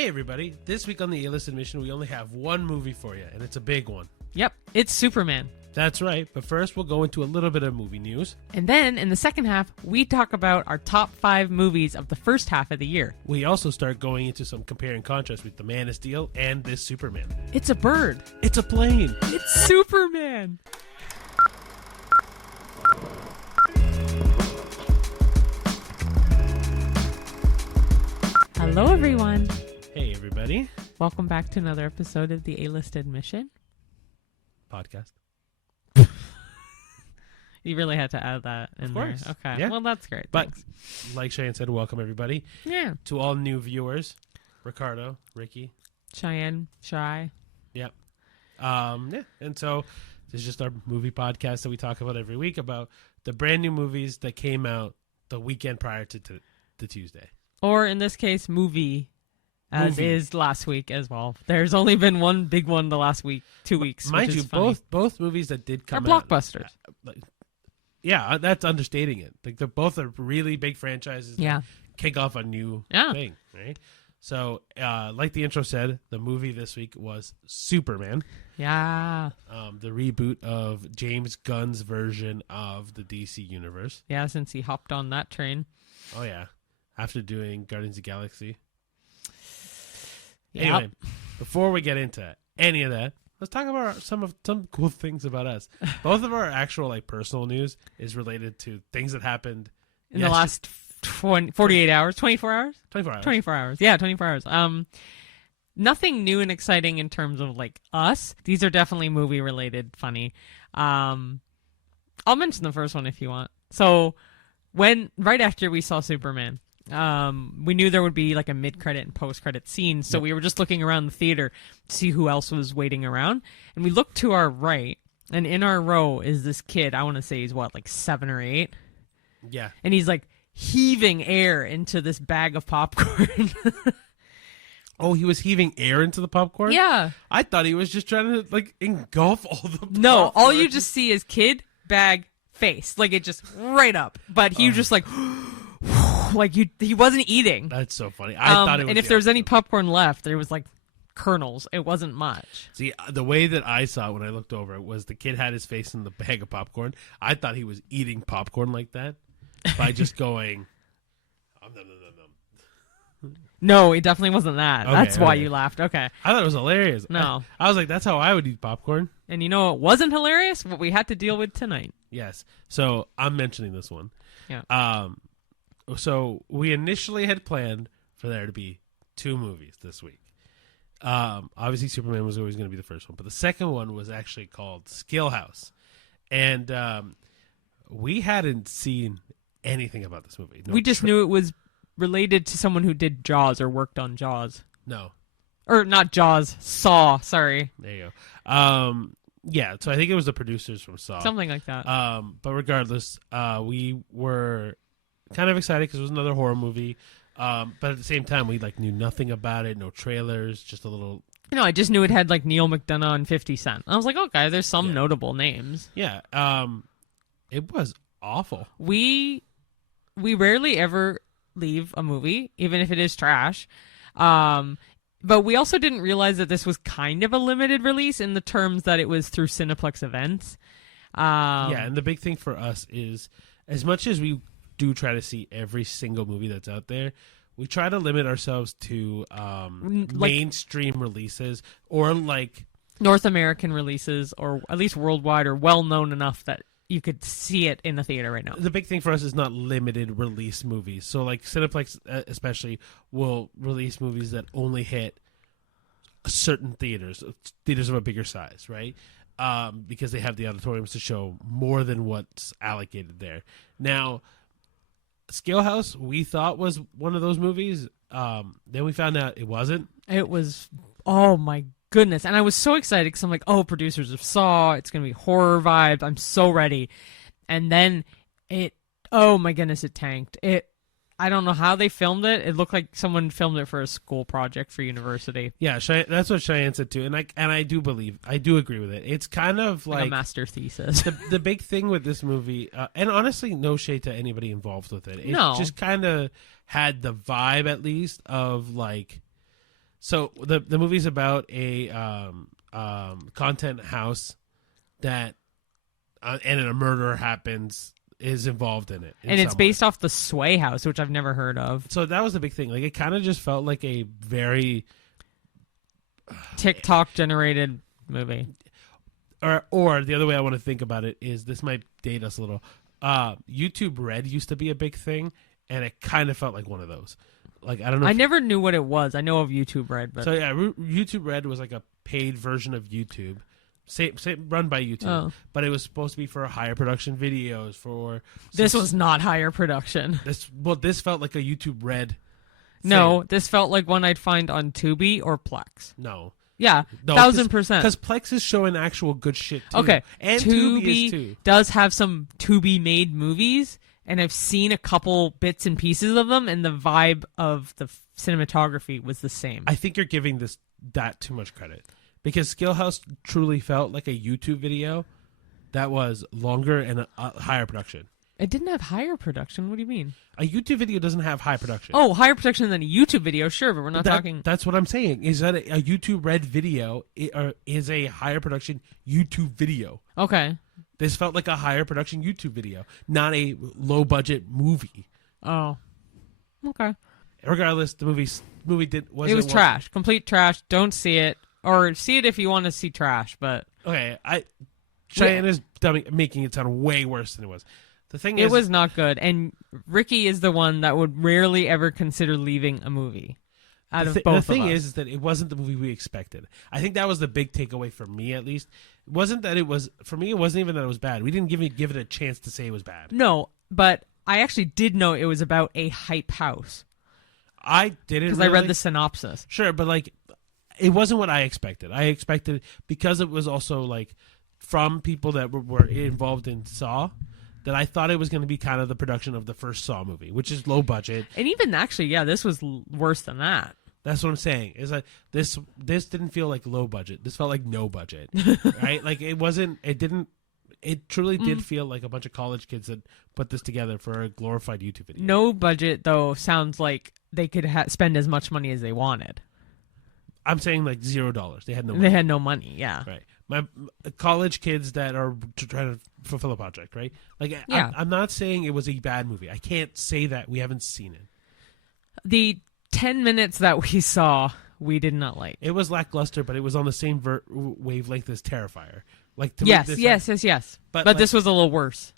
Hey everybody, this week on the A-List Admission we only have one movie for you, and it's a big one. Yep, it's Superman. That's right, but first we'll go into a little bit of movie news. And then, in the second half, we talk about our top 5 movies of the first half of the year. We also start going into some compare and contrast with The Man of Steel and this Superman. It's a bird. It's a plane. It's Superman. Hello, everyone. Hey everybody. Welcome back to another episode of the A-List Admission Podcast. You really had to add that in there. Okay. Yeah. Well, that's great. But, Thanks. like Cheyenne said, welcome everybody. Yeah. To all new viewers. Ricardo, Ricky. Cheyenne, Shy. Yep. And so this is just our movie podcast that we talk about every week about the brand new movies that came out the weekend prior to the Tuesday. Or in this case, movie. As Movie. is last week as well. There's only been one big one the last week, 2 weeks. Mind which you, is funny. both movies that did come are out. blockbusters. Yeah, that's understating it. Like they're both are really big franchises. That Yeah. kick off a new thing, right? So, like the intro said, the movie this week was Superman. Yeah. The reboot of James Gunn's version of the DC universe. Yeah, since he hopped on that train. Oh yeah, after doing Guardians of the Galaxy. Yep. Anyway, before we get into any of that, let's talk about some cool things about us. Both of our actual personal news is related to things that happened In the last 48 hours, 24 hours? 24 hours. 24 hours. Yeah, 24 hours. Nothing new and exciting in terms of us. These are definitely movie related, funny. I'll mention the first one if you want. So right after we saw Superman, we knew there would be a mid-credit and post-credit scene, so we were just looking around the theater to see who else was waiting around, and we looked to our right, and in our row is this kid. I want to say he's 7 or 8, Yeah. and he's heaving air into this bag of popcorn. Oh, he was heaving air into the popcorn? Yeah. I thought he was just trying to engulf all the popcorn. No, all you just see is kid, bag, face, it just right up, but he was just he wasn't eating. That's so funny. I thought it was. And if there was any popcorn left, there was kernels. It wasn't much. See, the way that I saw it when I looked over it was the kid had his face in the bag of popcorn. I thought he was eating popcorn like that by just going. No, it definitely wasn't that. Okay, That's why okay. you laughed. Okay. I thought it was hilarious. No. I was like, that's how I would eat popcorn. And it wasn't hilarious? What we had to deal with tonight. Yes. So I'm mentioning this one. Yeah. So we initially had planned for there to be 2 movies this week. Obviously, Superman was always going to be the first one, but the second one was actually called Skill House, and we hadn't seen anything about this movie. We just knew it was related to someone who did Jaws or worked on Jaws. No. Or not Jaws, Saw, sorry. There you go. Yeah, so I think it was the producers from Saw. Something like that. But regardless, we were kind of excited because it was another horror movie. But at the same time, we knew nothing about it, no trailers, just a little. I just knew it had Neil McDonough and 50 Cent. I was like, okay, there's some notable names. Yeah. It was awful. We rarely ever leave a movie, even if it is trash. But we also didn't realize that this was kind of a limited release in the terms that it was through Cineplex Events. Yeah, and the big thing for us is, as much as we do try to see every single movie that's out there, we try to limit ourselves to mainstream releases or North American releases, or at least worldwide, or well-known enough that you could see it in the theater right now. The big thing for us is not limited release movies. So Cineplex especially will release movies that only hit certain theaters of a bigger size, right? Because they have the auditoriums to show more than what's allocated there. Now, Scale House, we thought was one of those movies. Then we found out it wasn't. It was, oh my goodness. And I was so excited because I'm like, oh, producers of Saw, it's going to be horror vibes. I'm so ready. And then oh my goodness, it tanked. I don't know how they filmed it. It looked like someone filmed it for a school project for university. Yeah, that's what Cheyenne said too, and I do agree with it. It's kind of like a master thesis. The big thing with this movie, and honestly, no shade to anybody involved with it. It No. just kind of had the vibe, at least, of So the movie's about a content house that and a murder is involved in it, and it's based off the Sway House, which I've never heard of. So that was the big thing. Like, it kind of just felt like a very TikTok generated movie. Or the other way I want to think about it is, this might date us a little. YouTube Red used to be a big thing, and it kind of felt like one of those. Like, I don't know. I never knew what it was. I know of YouTube Red, but so yeah, YouTube Red was like a paid version of YouTube, same run by YouTube, but it was supposed to be for higher production videos. This was not higher production. This felt like a YouTube Red. No, this felt like one I'd find on Tubi or Plex. No. Yeah, 1,000%. Because Plex is showing actual good shit too. Okay, and Tubi is too. Does have some Tubi-made movies, and I've seen a couple bits and pieces of them, and the vibe of the cinematography was the same. I think you're giving that too much credit, because Skillhouse truly felt like a YouTube video that was longer and a higher production. It didn't have higher production. What do you mean? A YouTube video doesn't have high production. Oh, higher production than a YouTube video, sure, but we're not talking... That's what I'm saying, is that a YouTube Red video is a higher production YouTube video. Okay. This felt like a higher production YouTube video, not a low-budget movie. Oh. Okay. Regardless, the movie it was trash. Complete trash. Don't see it. Or see it if you want to see trash, but... Okay, Cheyenne is making it sound way worse than it was. The thing is, it was not good, and Ricky is the one that would rarely ever consider leaving a movie. The thing is that it wasn't the movie we expected. I think that was the big takeaway for me, at least. It wasn't that it was, for me, it wasn't even that it was bad. We didn't give it a chance to say it was bad. No, but I actually did know it was about a hype house. I didn't, because I read the synopsis. Sure, but like, it wasn't what I expected. I expected, because it was also like from people that were involved in Saw, that I thought it was going to be kind of the production of the first Saw movie, which is low budget. And even actually, yeah, this was worse than that. That's what I'm saying. Is that this didn't feel like low budget. This felt like no budget, right? Like, it wasn't. It didn't. It truly did feel like a bunch of college kids that put this together for a glorified YouTube video. No budget, though, sounds like they could spend as much money as they wanted. I'm saying like $0. They had no money. They had no money, yeah. Right. My college kids that are trying to fulfill a project, right? Like, yeah. I'm not saying it was a bad movie. I can't say that. We haven't seen it. The 10 minutes that we saw, we did not like. It was lackluster, but it was on the same wavelength as Terrifier. Like, to yes. But like, this was a little worse.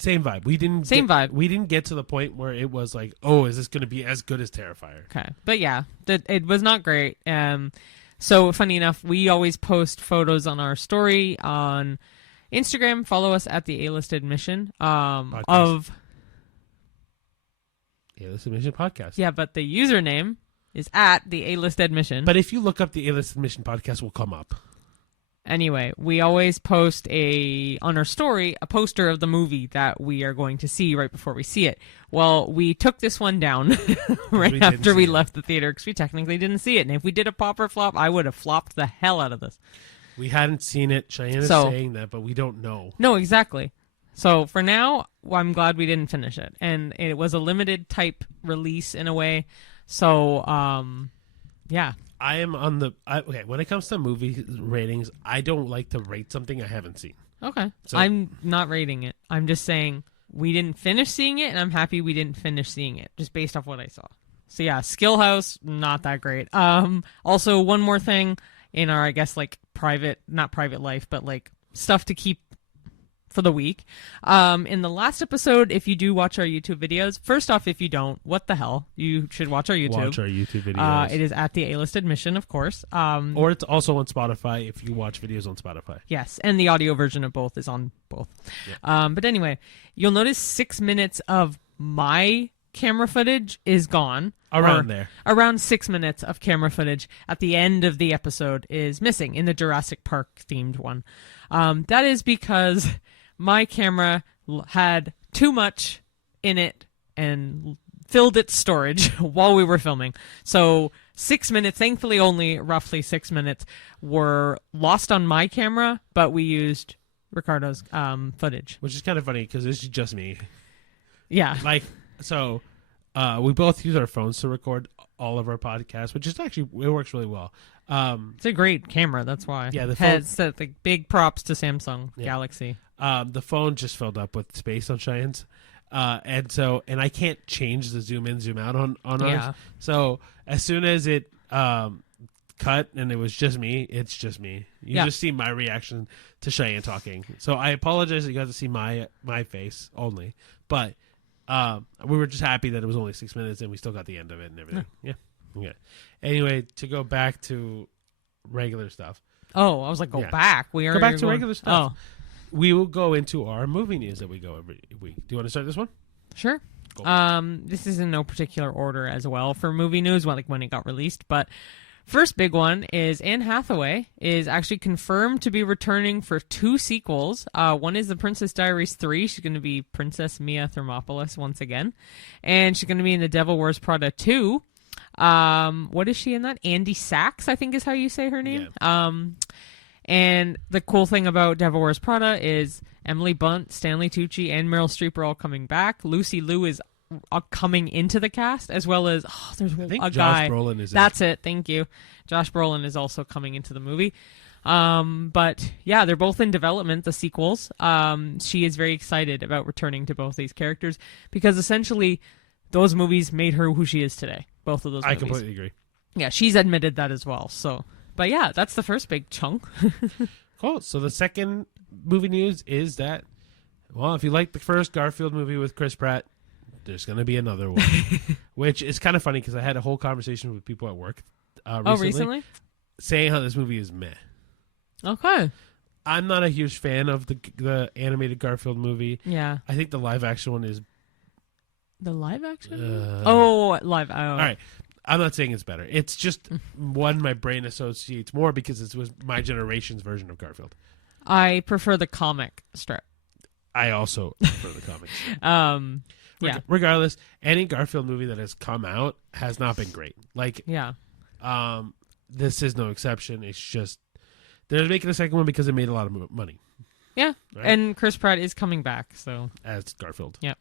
Same vibe. We didn't get to the point where it was like, oh, is this going to be as good as Terrifier? Okay, but yeah, it was not great. So funny enough, we always post photos on our story on Instagram. Follow us at the A-List Admission of A-List Admission Podcast. Yeah, but the username is at the A-List Admission. But if you look up the A-List Admission Podcast, will come up. Anyway, we always post on our story a poster of the movie that we are going to see right before we see it. Well, we took this one down right after we left the theater because we technically didn't see it. And if we did a pop or flop, I would have flopped the hell out of this. We hadn't seen it. Cheyenne is saying that, but we don't know. No, exactly. So for now, I'm glad we didn't finish it. And it was a limited type release in a way. So, yeah. I am on okay, when it comes to movie ratings, I don't like to rate something I haven't seen. Okay. So, I'm not rating it. I'm just saying we didn't finish seeing it, and I'm happy we didn't finish seeing it, just based off what I saw. So yeah, Skillhouse, not that great. Also, one more thing in our, I guess, like not private life, but like stuff to keep for the week. In the last episode, if you do watch our YouTube videos, first off, if you don't, what the hell? You should watch our YouTube. Watch our YouTube videos. It is at the A-List Admission, of course. Or it's also on Spotify if you watch videos on Spotify. Yes, and the audio version of both is on both. Yeah. But anyway, you'll notice 6 minutes of my camera footage is gone. Around 6 minutes of camera footage at the end of the episode is missing in the Jurassic Park themed one. That is because my camera had too much in it and filled its storage while we were filming. So 6 minutes, thankfully only roughly 6 minutes, were lost on my camera, but we used Ricardo's footage. Which is kind of funny because this is just me. Yeah. Like, so We both use our phones to record all of our podcasts, which is actually, it works really well. It's a great camera. That's why. Yeah, the phone, the big props to Samsung Galaxy. The phone just filled up with space on Cheyenne's. And I can't change the zoom in, zoom out on ours. So as soon as it cut and it was just me, it's just me. You just see my reaction to Cheyenne talking. So I apologize that you got to see my face only. But we were just happy that it was only 6 minutes and we still got the end of it and everything. Yeah. Okay. Anyway, to go back to regular stuff. Oh, I was like, go back. We are go back to regular stuff. Oh. We will go into our movie news that we go every week. Do you want to start this one? Sure. Cool. This is in no particular order as well for movie news, like when it got released. But first big one is Anne Hathaway is actually confirmed to be returning for 2 sequels. One is The Princess Diaries 3. She's going to be Princess Mia Thermopolis once again. And she's going to be in The Devil Wears Prada 2. What is she in that? Andy Sachs, I think is how you say her name. Yeah. And the cool thing about Devil Wears Prada is Emily Blunt, Stanley Tucci, and Meryl Streep are all coming back. Lucy Liu is coming into the cast, as well as there's a guy. Josh Brolin is. That's it. Thank you. Josh Brolin is also coming into the movie. But yeah, they're both in development. The sequels. She is very excited about returning to both these characters because essentially those movies made her who she is today. Both of those. I completely agree. Yeah, she's admitted that as well. So. But yeah, that's the first big chunk. Cool. So the second movie news is that, well, if you like the first Garfield movie with Chris Pratt, there's going to be another one. Which is kind of funny because I had a whole conversation with people at work recently? Saying how this movie is meh. Okay. I'm not a huge fan of the animated Garfield movie. Yeah. I think the live action one is... The live action? Live. Oh. All right. I'm not saying it's better. It's just one my brain associates more because it was my generation's version of Garfield. I prefer the comic strip. I also prefer the comic strip. Regardless, any Garfield movie that has come out has not been great. This is no exception. It's just they're making a second one because it made a lot of money. Yeah, right? And Chris Pratt is coming back, so as Garfield. Yep.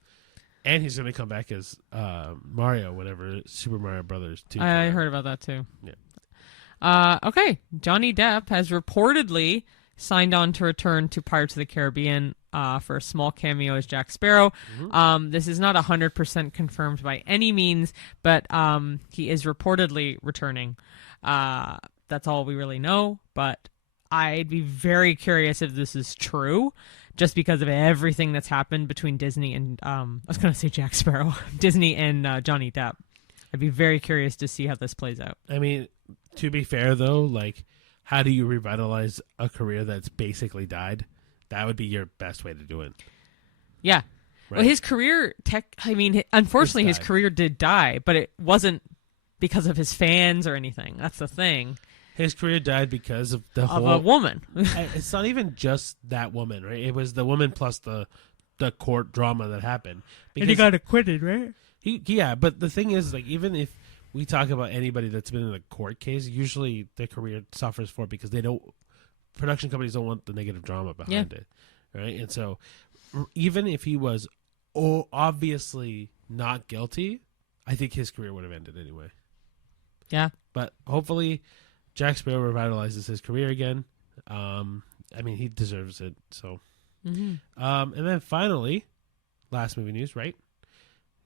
And he's going to come back as Mario, whenever Super Mario Brothers 2. I heard about that too. Yeah. Okay. Johnny Depp has reportedly signed on to return to Pirates of the Caribbean for a small cameo as Jack Sparrow. Mm-hmm. This is not 100% confirmed by any means, but he is reportedly returning. That's all we really know, but I'd be very curious if this is true. Just because of everything that's happened between Disney and, I was going to say Jack Sparrow, Disney and Johnny Depp. I'd be very curious to see how this plays out. I mean, to be fair, though, like, how do you revitalize a career that's basically died? That would be your best way to do it. Yeah. Right? Well, his career, unfortunately, his career did die, but it wasn't because of his fans or anything. That's the thing. His career died because of a woman. It's not even just that woman, right? It was the woman plus the court drama that happened. And he got acquitted, right? Yeah, but the thing is, like, even if we talk about anybody that's been in a court case, usually their career suffers for it because production companies don't want the negative drama behind it, right? And so even if he was obviously not guilty, I think his career would have ended anyway. Yeah. But hopefully Jack Sparrow revitalizes his career again. He deserves it. So, and then finally, last movie news, right?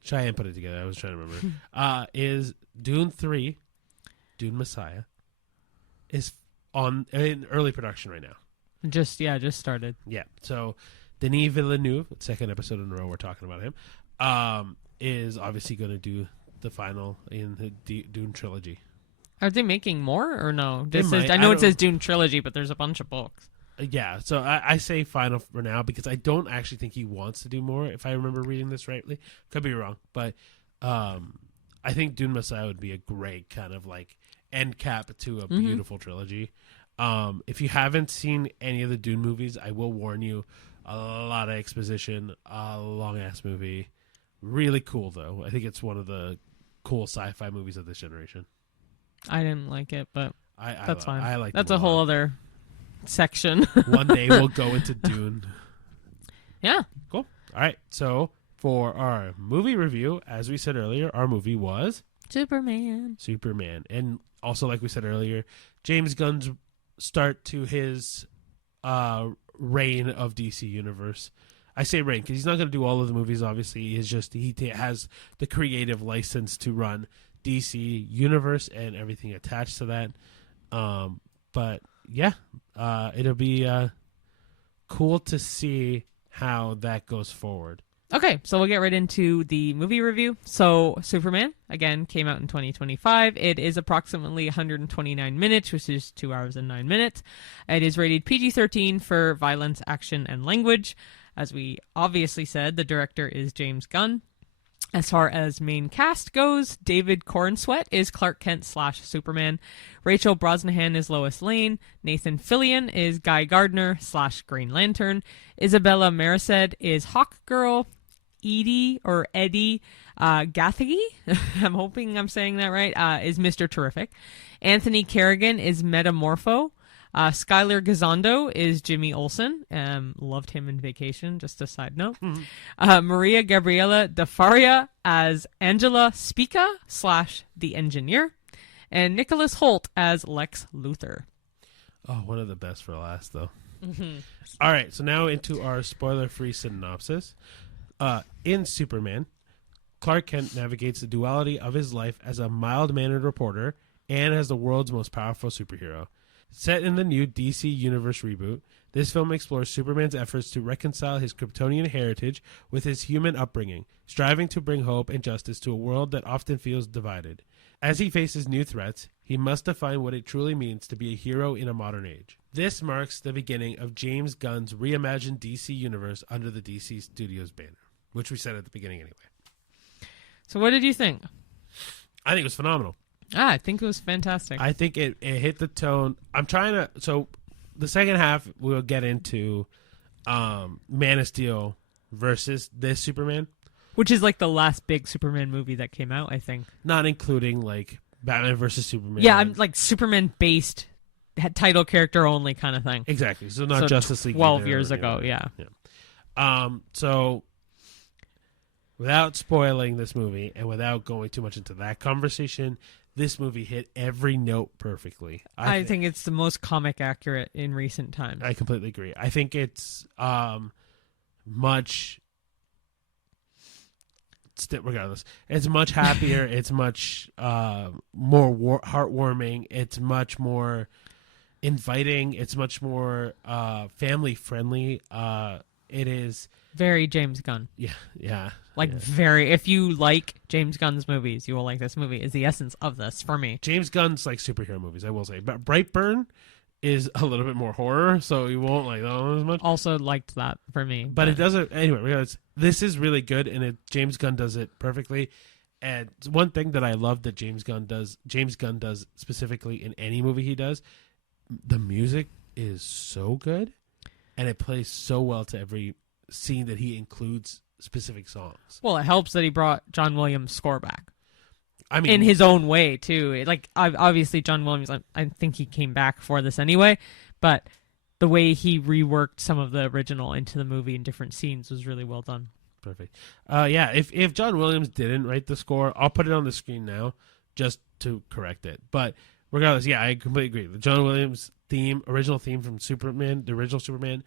Cheyenne put it together. I was trying to remember. Is Dune 3, Dune Messiah, is in early production right now. Just started. Yeah. So Denis Villeneuve, second episode in a row we're talking about him, is obviously going to do the final in the Dune trilogy. Are they making more or no? I know it says Dune trilogy, but there's a bunch of books. Yeah, so I say final for now because I don't actually think he wants to do more, if I remember reading this rightly. Could be wrong, but I think Dune Messiah would be a great kind of like end cap to a beautiful trilogy. If you haven't seen any of the Dune movies, I will warn you, a lot of exposition, a long-ass movie. Really cool, though. I think it's one of the cool sci-fi movies of this generation. I didn't like it, but that's fine. I like that's a whole other section. One day we'll go into Dune. Yeah. Cool. All right. So for our movie review, as we said earlier, our movie was Superman. And also, like we said earlier, James Gunn's start to his reign of DC Universe. I say reign because he's not going to do all of the movies, obviously. He has the creative license to run DC Universe and everything attached to that. But yeah, it'll be cool to see how that goes forward. Okay, so we'll get right into the movie review. So, Superman, again, came out in 2025. It is approximately 129 minutes, which is 2 hours and 9 minutes. It is rated PG-13 for violence, action, and language. As we obviously said, the director is James Gunn. As far as main cast goes, David Corenswet is Clark Kent / Superman. Rachel Brosnahan is Lois Lane. Nathan Fillion is Guy Gardner / Green Lantern. Isabella Merced is Hawkgirl. Eddie Gathegi, I'm hoping I'm saying that right, is Mr. Terrific. Anthony Kerrigan is Metamorpho. Skylar Gazondo is Jimmy Olsen. Loved him in Vacation, just a side note. Maria Gabriela De Faria as Angela Spica / The Engineer. And Nicholas Hoult as Lex Luthor. Oh, one of the best for last, though. All right, so now into our spoiler-free synopsis. In Superman, Clark Kent navigates the duality of his life as a mild-mannered reporter and as the world's most powerful superhero. Set in the new DC Universe reboot, this film explores Superman's efforts to reconcile his Kryptonian heritage with his human upbringing, striving to bring hope and justice to a world that often feels divided. As he faces new threats, he must define what it truly means to be a hero in a modern age. This marks the beginning of James Gunn's reimagined DC Universe under the DC Studios banner, which we said at the beginning anyway. So what did you think? I think it was phenomenal. I think it was fantastic. I think it hit the tone. So the second half we'll get into Man of Steel versus this Superman. Which is like the last big Superman movie that came out, I think. Not including like Batman versus Superman. Yeah, I'm like Superman based title character only kind of thing. Exactly. So not Justice League. 12 years ago, yeah. So without spoiling this movie and without going too much into that conversation, this movie hit every note perfectly. I think it's the most comic accurate in recent times. I completely agree. I think it's much... regardless, it's much happier. It's much more heartwarming. It's much more inviting. It's much more family friendly. It is very James Gunn. Yeah. Very. If you like James Gunn's movies, you will like this movie. Is the essence of this for me. James Gunn's like superhero movies, I will say, but Brightburn is a little bit more horror, so you won't like that one as much. Also liked that for me, but it doesn't. Anyway, regardless, this is really good, and James Gunn does it perfectly. And one thing that I love that James Gunn does specifically in any movie he does, the music is so good, and it plays so well to every scene that he includes specific songs. Well, it helps that he brought John Williams' score back. I mean, in his own way too. Like obviously, John Williams. I think he came back for this anyway, but the way he reworked some of the original into the movie in different scenes was really well done. Perfect. Yeah, if John Williams didn't write the score, I'll put it on the screen now just to correct it. But regardless, yeah, I completely agree. The John Williams original theme from Superman, the original Superman,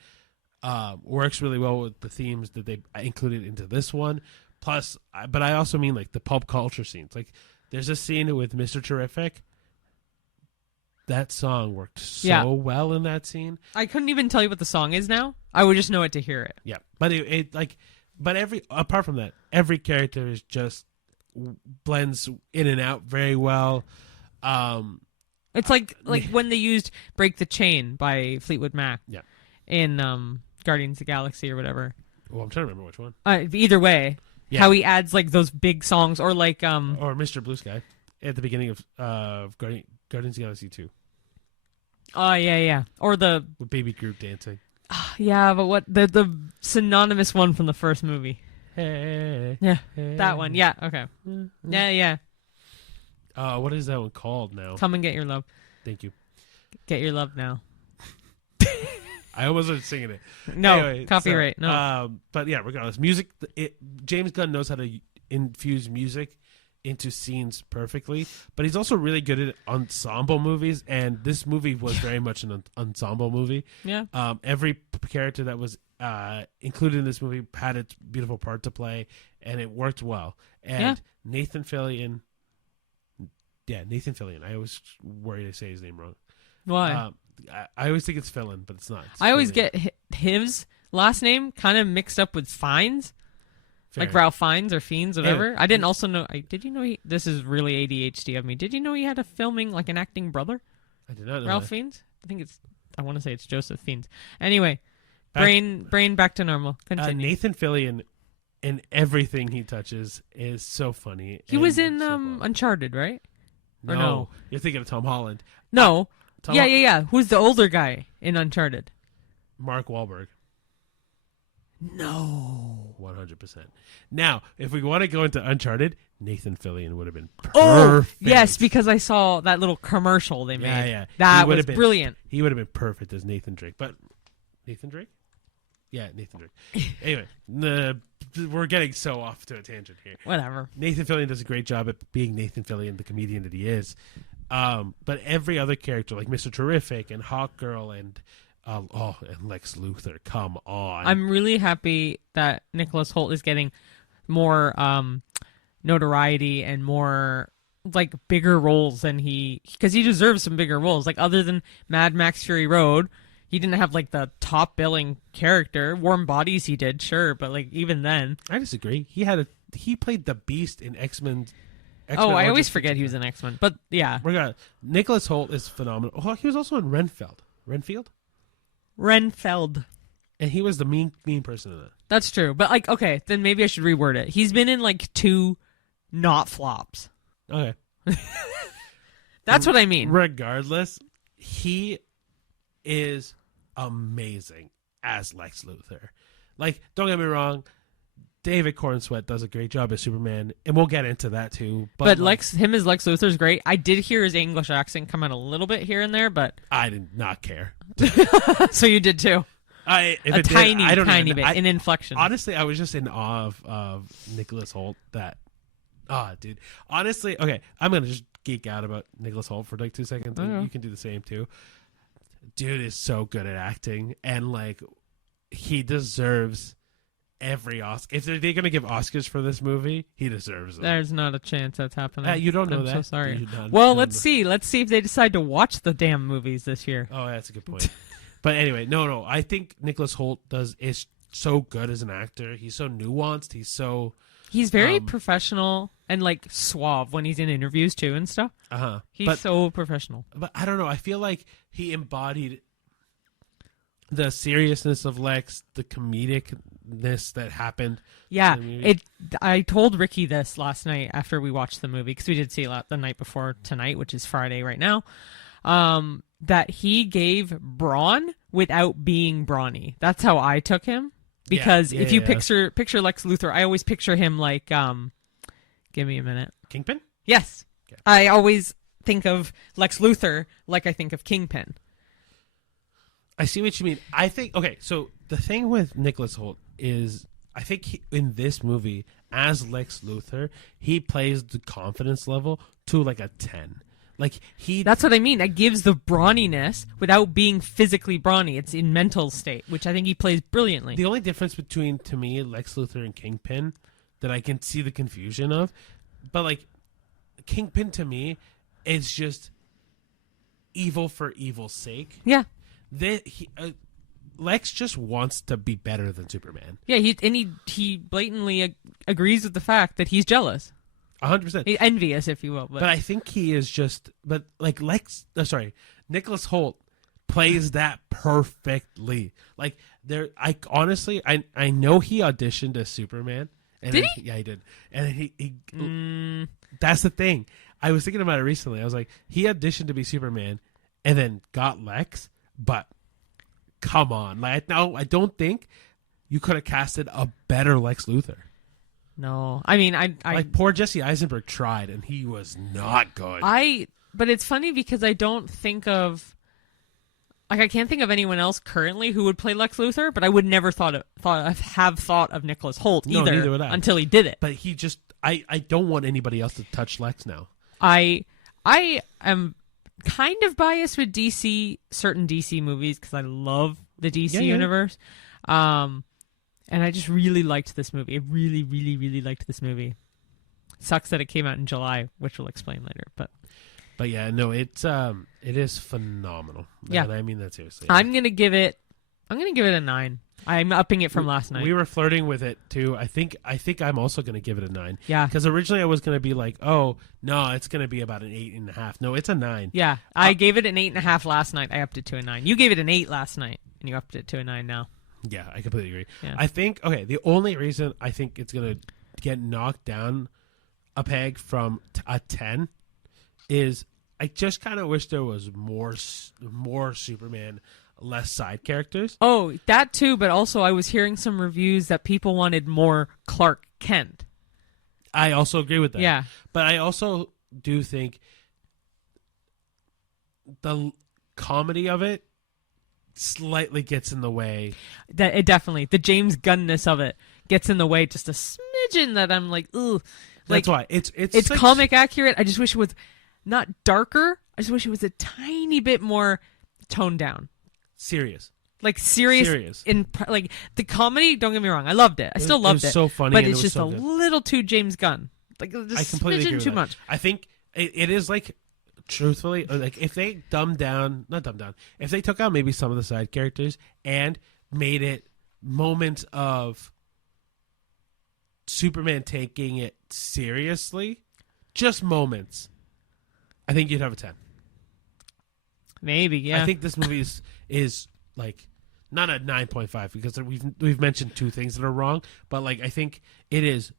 works really well with the themes that they included into this one. Plus, but I also mean like the pop culture scenes. Like, there's a scene with Mr. Terrific. That song worked so well in that scene. I couldn't even tell you what the song is now. I would just know it to hear it. Yeah, but apart from that, every character is just blends in and out very well. It's like when they used "Break the Chain" by Fleetwood Mac. Yeah. In Guardians of the Galaxy or whatever. Well, I'm trying to remember which one. Either way. Yeah. How he adds like those big songs, or like or Mr. Blue Sky at the beginning of Guardians of the Galaxy 2. Oh yeah, or the with Baby Groot dancing. Yeah, but what the synonymous one from the first movie? Hey, that one. Yeah, okay. Yeah. What is that one called now? Come and Get Your Love. Thank you. Get Your Love Now. I almost was singing it. No, Anyway, copyright. No. But yeah, regardless, music. James Gunn knows how to infuse music into scenes perfectly, but he's also really good at ensemble movies, and this movie was very much an ensemble movie. Yeah. Every character that was included in this movie had its beautiful part to play, and it worked well. And Nathan Fillion. Yeah, Nathan Fillion. I always worry to say his name wrong. Why? I always think it's Fillion, but it's not. It's I always Fillion. get his last name kind of mixed up with Fiennes. Fair. Like Ralph Fiennes or Fiennes, whatever. Yeah. I didn't also know. Did you know this is really ADHD of me. Did you know he had a filming, like an acting brother? I did not know Ralph that. Fiennes? I want to say it's Joseph Fiennes. Anyway, brain back to normal. Continue. Nathan Fillion, in everything he touches, is so funny. He was and in so fun. Uncharted, right? Or No, no? You're thinking of Tom Holland. No. Tom Yeah. Who's the older guy in Uncharted? Mark Wahlberg. No. 100%. Now, if we want to go into Uncharted, Nathan Fillion would have been perfect. Oh, yes, because I saw that little commercial they made. Yeah. That He would was have been- brilliant. He would have been perfect as Nathan Drake. But Nathan Drake? Yeah, Nathan Drake. Anyway, we're getting so off to a tangent here. Whatever. Nathan Fillion does a great job at being Nathan Fillion, the comedian that he is. But every other character, like Mr. Terrific and Hawkgirl and Lex Luthor, come on. I'm really happy that Nicholas Hoult is getting more notoriety and more like bigger roles than because he deserves some bigger roles. Like other than Mad Max Fury Road, he didn't have like the top billing character. Warm Bodies he did, sure, but like even then, I disagree. He played the Beast in X-Men. Oh, I always forget he was in X-Men. But yeah, Regardless, Nicholas Hoult is phenomenal. Oh, he was also in Renfield, and he was the mean person in that. that's true. But like, okay, then maybe I should reword it. He's been in like 2 not flops. Okay. That's what I mean. Regardless, he is amazing as Lex Luthor. Like, don't get me wrong, David Corenswet does a great job as Superman, and we'll get into that too. But him as Lex Luthor is great. I did hear his English accent come out a little bit here and there, but I did not care. so you did too. A tiny bit, an inflection. Honestly, I was just in awe of Nicholas Hoult. Dude. Honestly, okay, I'm gonna just geek out about Nicholas Hoult for like 2 seconds, and you can do the same too. Dude is so good at acting, and like he deserves every Oscar. If they're gonna give Oscars for this movie, he deserves them. There's not a chance that's happening. You don't know I'm that. so sorry. Well, let's see. Let's see if they decide to watch the damn movies this year. Oh, that's a good point. But anyway, no. I think Nicholas Hoult is so good as an actor. He's so nuanced. He's very professional and like suave when he's in interviews too and stuff. He's so professional. But I don't know. I feel like he embodied the seriousness of Lex, the comedicness that happened. Yeah, I told Ricky this last night after we watched the movie, because we did see it the night before tonight, which is Friday right now, that he gave brawn without being brawny. That's how I took him. Because if you picture Lex Luthor, I always picture him like, give me a minute. Kingpin? Yes. Okay. I always think of Lex Luthor like I think of Kingpin. I see what you mean. I think, okay, so the thing with Nicholas Hoult is, I think in this movie, as Lex Luthor, he plays the confidence level to like a 10. Like that's what I mean. That gives the brawniness without being physically brawny. It's in mental state, which I think he plays brilliantly. The only difference between, to me, Lex Luthor and Kingpin that I can see the confusion of, but like Kingpin to me is just evil for evil's sake. Yeah. Lex just wants to be better than Superman. Yeah, he blatantly agrees with the fact that he's jealous. 100%. He's envious, if you will. But I think he is just... But, like, Nicholas Hoult plays that perfectly. Like, honestly, I know he auditioned as Superman. And did he? Yeah, he did. And he that's the thing. I was thinking about it recently. I was like, he auditioned to be Superman and then got Lex, but come on. Like, no, I don't think you could have casted a better Lex Luthor. No, I mean, I like poor Jesse Eisenberg tried, and he was not good. But it's funny because I don't think of Like, I can't think of anyone else currently who would play Lex Luthor, but I would never have thought of Nicholas Hoult neither either would I. until he did it. But he just, I don't want anybody else to touch Lex now. I am kind of biased with certain DC movies because I love the DC universe. And I just really liked this movie. I really, really, really liked this movie. Sucks that it came out in July, which we'll explain later, But yeah, no, it is phenomenal. Yeah. And I mean that seriously. I'm gonna give it a 9. I'm upping it from last night. We were flirting with it too. I think I'm also gonna give it a 9. Yeah. Because originally I was gonna be like, oh no, it's gonna be about an 8.5. No, it's a 9. Yeah. I gave it an 8.5 last night. I upped it to a 9. You gave it an 8 last night, and you upped it to a 9 now. Yeah, I completely agree. Yeah. I think the only reason I think it's gonna get knocked down a peg from a 10 is I just kind of wish there was more Superman, less side characters. Oh, that too, but also I was hearing some reviews that people wanted more Clark Kent. I also agree with that. Yeah. But I also do think the comedy of it slightly gets in the way. That it definitely, the James Gunnness of it gets in the way just a smidgen that I'm like, ugh. Like, that's why. It's like, comic accurate. I just wish it was not darker. I just wish it was a tiny bit more toned down. Serious. Like serious. Like the comedy, don't get me wrong, I loved it. I still loved it. It was so funny, but and it's it was just so a good. little too James Gunn. Like just I completely agree with too that. much. I think it is like, truthfully, like if they if they took out maybe some of the side characters and made it moments of Superman taking it seriously, just moments, I think you'd have a 10. Maybe, yeah. I think this movie is like not a 9.5 because we've mentioned two things that are wrong, but like I think it is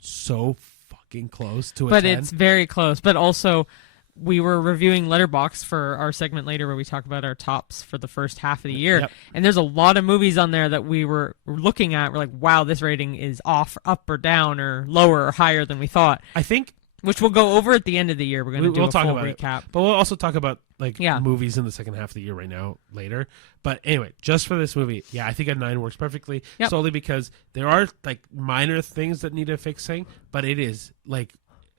so fucking close to a 10. But it's very close. But also, we were reviewing Letterboxd for our segment later where we talk about our tops for the first half of the year. Yep. And there's a lot of movies on there that we were looking at. We're like, wow, this rating is off, up or down, or lower or higher than we thought. I think, which we'll go over at the end of the year. We're going to do we'll a talk full about recap. it, but we'll also talk about like Yeah. movies in the second half of the year right now later. But anyway, just for this movie, yeah, I think a 9 works perfectly. Yep. Solely because there are like minor things that need fixing, but it is like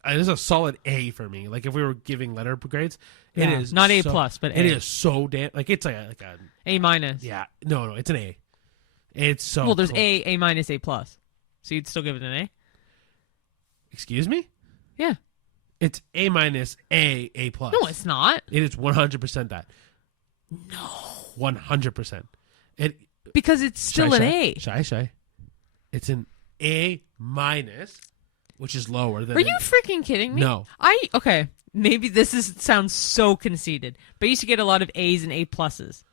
it is a solid A for me. Like if we were giving letter grades, it Yeah. is Not A+, so, but A. it is so damn like it's like a A minus. yeah no it's an A. It's so Well, there's close. A minus, A plus. So you'd still give it an A? Excuse me? Yeah. It's A minus, A plus. No, it's not. It is 100% that. No. 100%. It Because it's still an A. Shy. It's an A minus, which is lower than. Are you freaking kidding me? No. Okay. Maybe sounds so conceited, but I used to get a lot of A's and A pluses.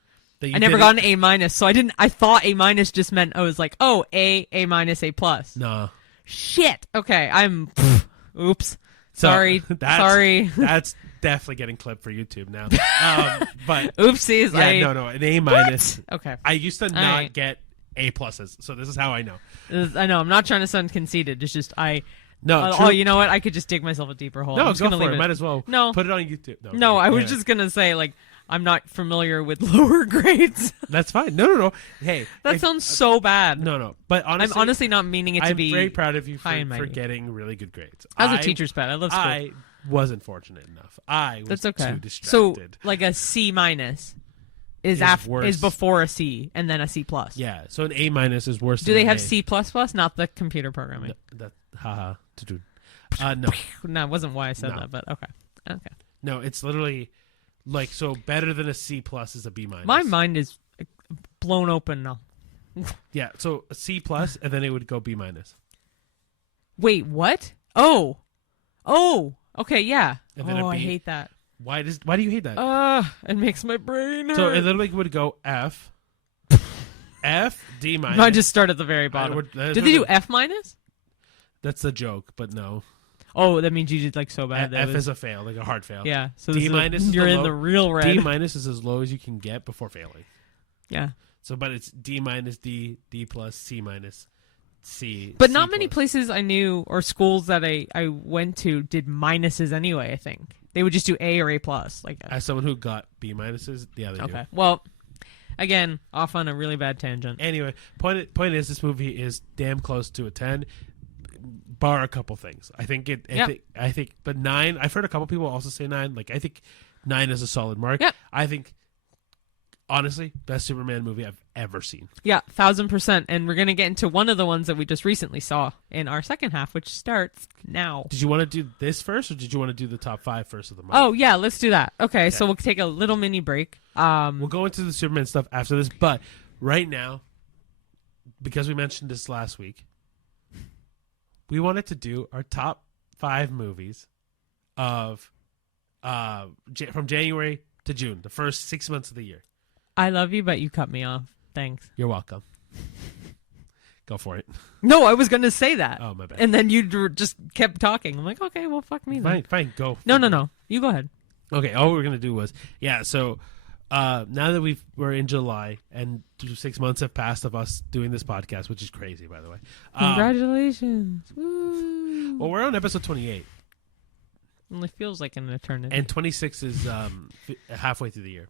I never got an A minus, so I thought A minus just meant I was like, oh, A minus, A plus. No. Shit. Okay, oops. So, Sorry. Sorry. That's definitely getting clipped for YouTube now. But Oopsies. yeah, no, an A minus. Okay. I used to not right. get A pluses, so this is how I know. I know. I'm not trying to sound conceited. It's just No, oh, you know what? I could just dig myself a deeper hole. no, I'm just go gonna for leave it. Might as well. No. Put it on YouTube. No, I was anyway. just gonna say like I'm not familiar with lower grades. That's fine. No. Hey, That sounds so bad. No. But honestly, I'm honestly not meaning it to I'm be. very proud of you high and for mighty. getting really good grades. I was a teacher's pet. I love school. I wasn't fortunate enough. I was That's okay. too distracted. So like a C minus is worse. before a C and then a C plus. Yeah, so an A minus is worse. Do than they an have A. C plus plus? Not the computer programming. Haha. No, No, it wasn't why I said No. that, but okay. no. It's literally like so better than a C plus is a B minus. My mind is blown open now. Yeah, so a C plus and then it would go B minus. Wait, what? Oh, okay, yeah. And then a I B. hate that. Why do you hate that? It makes my brain hurt. So it literally would go F, D minus. No, I just start at the very bottom. Did Did they do F minus? That's the joke, but no. Oh, that means you did like so bad. F is a fail, like a hard fail. yeah. So D minus is you're the in low- the real red. D minus is as low as you can get before failing. Yeah. So, but it's D minus, D plus, C minus, C. But C not many plus. places I knew or schools that I went to did minuses anyway, I think. They would just do A or A plus. Like As someone who got B minuses, yeah, they do. okay. Well, again, off on a really bad tangent. Anyway, point is, this movie is damn close to a 10, bar a couple things. I think, but 9. I've heard a couple people also say 9. Like, I think 9 is a solid mark. Yep. I think, honestly, best Superman movie I've ever seen. Yeah, 1,000%. And we're gonna get into one of the ones that we just recently saw in our second half, which starts now. Did you want to do this first, or did you want to do the top 5 first of the month? Oh yeah, let's do that. Okay, so we'll take a little mini break. We'll go into the Superman stuff after this, but right now, because we mentioned this last week, we wanted to do our top 5 movies of from January to June, the first 6 months of the year. I love you, but you cut me off. Thanks. You're welcome. Go for it. No, I was going to say that. Oh, my bad. And then you just kept talking. I'm like, okay, well, fuck me then. Fine, go. No. You go ahead. Okay, all we were going to do was, so now that we're in July and 6 months have passed of us doing this podcast, which is crazy, by the way. Congratulations. Woo. Well, we're on episode 28. Only feels like an eternity. And 26 is halfway through the year.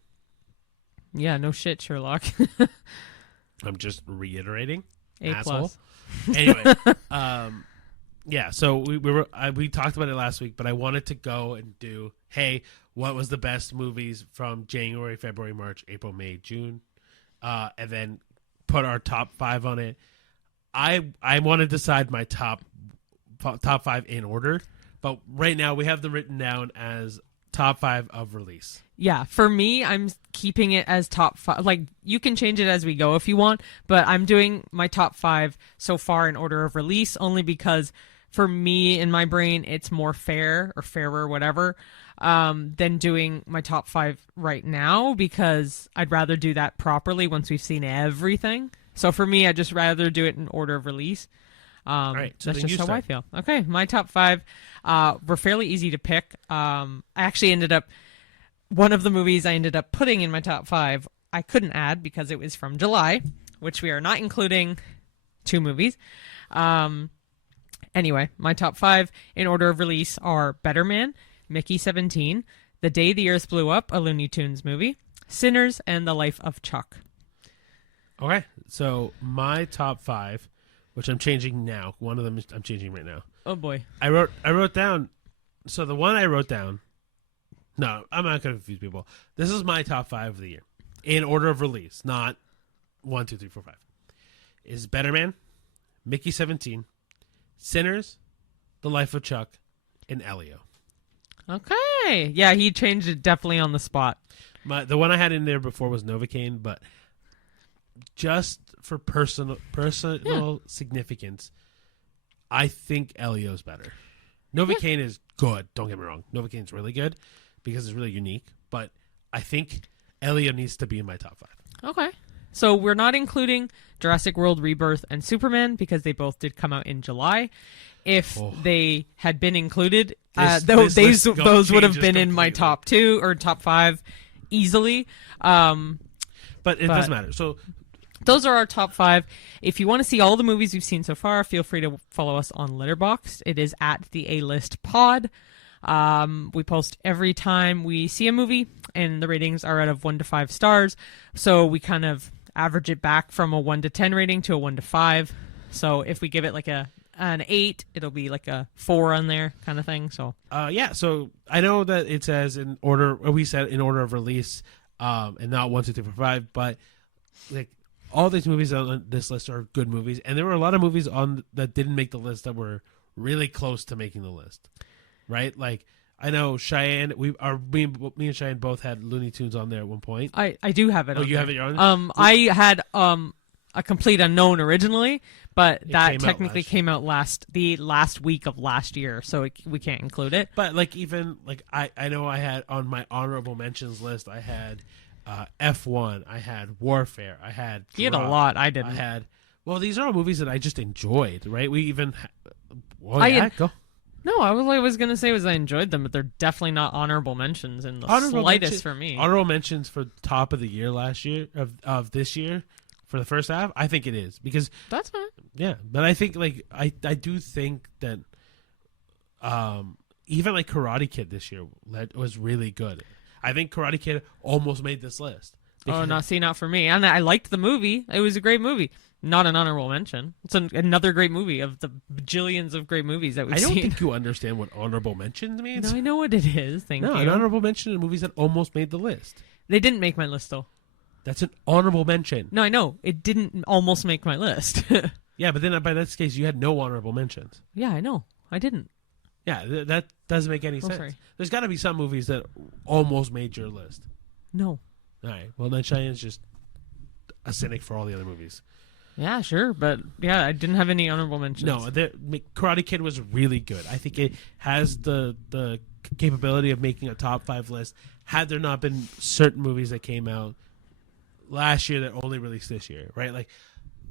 Yeah, no shit, Sherlock. I'm just reiterating. A asshole. plus. Anyway, so we talked about it last week, but I wanted to go and do, hey, what was the best movies from January, February, March, April, May, June, and then put our top 5 on it. I want to decide my top 5 in order, but right now we have them written down as top 5 of release. Yeah, for me, I'm keeping it as top 5. Like, you can change it as we go if you want, but I'm doing my top 5 so far in order of release only because for me, in my brain, it's more fair or fairer, whatever, than doing my top 5 right now because I'd rather do that properly once we've seen everything. So for me, I'd just rather do it in order of release. All right, so that's just how I feel. Okay, my top 5 were fairly easy to pick. I actually ended up, one of the movies I ended up putting in my top 5, I couldn't add because it was from July, which we are not including 2 movies. Anyway, my top 5 in order of release are Better Man, Mickey 17, The Day the Earth Blew Up, a Looney Tunes movie, Sinners, and The Life of Chuck. Okay, so my top 5, which I'm changing now. One of them I'm changing right now. Oh boy. I wrote down. So the one I wrote down. No, I'm not going to confuse people. This is my top 5 of the year in order of release, not 1, 2, 3, 4, 5. Is Better Man, Mickey 17, Sinners, The Life of Chuck, and Elio. Okay. Yeah, he changed it definitely on the spot. The one I had in there before was Novocaine, but just for personal significance, I think Elio's better. Novocaine is good. Don't get me wrong. Novocaine's really good because it's really unique. But I think Elio needs to be in my top 5. Okay. So we're not including Jurassic World Rebirth and Superman because they both did come out in July. If they had been included, those would have been in my top 2 or top 5 easily. But it doesn't matter. So those are our top 5. If you want to see all the movies we've seen so far, feel free to follow us on Letterboxd. It is at the A-List Pod. We post every time we see a movie, and the ratings are out of 1 to 5 stars. So we kind of average it back from a 1 to 10 rating to a 1 to 5. So if we give it like an 8, it'll be like a 4 on there kind of thing. So so I know that it says in order, we said in order of release, and not 1, 2, 3, 4, 5, but like all these movies on this list are good movies, and there were a lot of movies on that didn't make the list that were really close to making the list, right? Like I know Cheyenne, me and Cheyenne both had Looney Tunes on there at one point. I do have it. Oh, on you there. have it on? I had a Complete Unknown originally, but that technically came out the last week of last year, so we can't include it. But like even like I know I had on my honorable mentions list, I had F1, I had Warfare, I had You had a lot. I didn't. I had these are all movies that I just enjoyed, right? We even go. No, I was gonna say I enjoyed them, but they're definitely not honorable mentions in the slightest for me. Honorable mentions for top of the year last year of this year for the first half, I think it is because that's fine. Yeah, but I think like I do think that even like Karate Kid this year was really good. I think Karate Kid almost made this list. Oh, not for me. And I liked the movie. It was a great movie. Not an honorable mention. It's another great movie of the bajillions of great movies that we've seen. I don't think you understand what honorable mentions means. No, I know what it is. Thank you. No, an honorable mention in movies that almost made the list. They didn't make my list, though. That's an honorable mention. No, I know. It didn't almost make my list. Yeah, but then by this case, you had no honorable mentions. Yeah, I know. I didn't. Yeah, that doesn't make any sense. Sorry. There's got to be some movies that almost made your list. No. All right. Well, then Cheyenne's just a cynic for all the other movies. Yeah, sure. But, yeah, I didn't have any honorable mentions. No, Karate Kid was really good. I think it has the capability of making a top 5 list had there not been certain movies that came out last year that only released this year, right? Like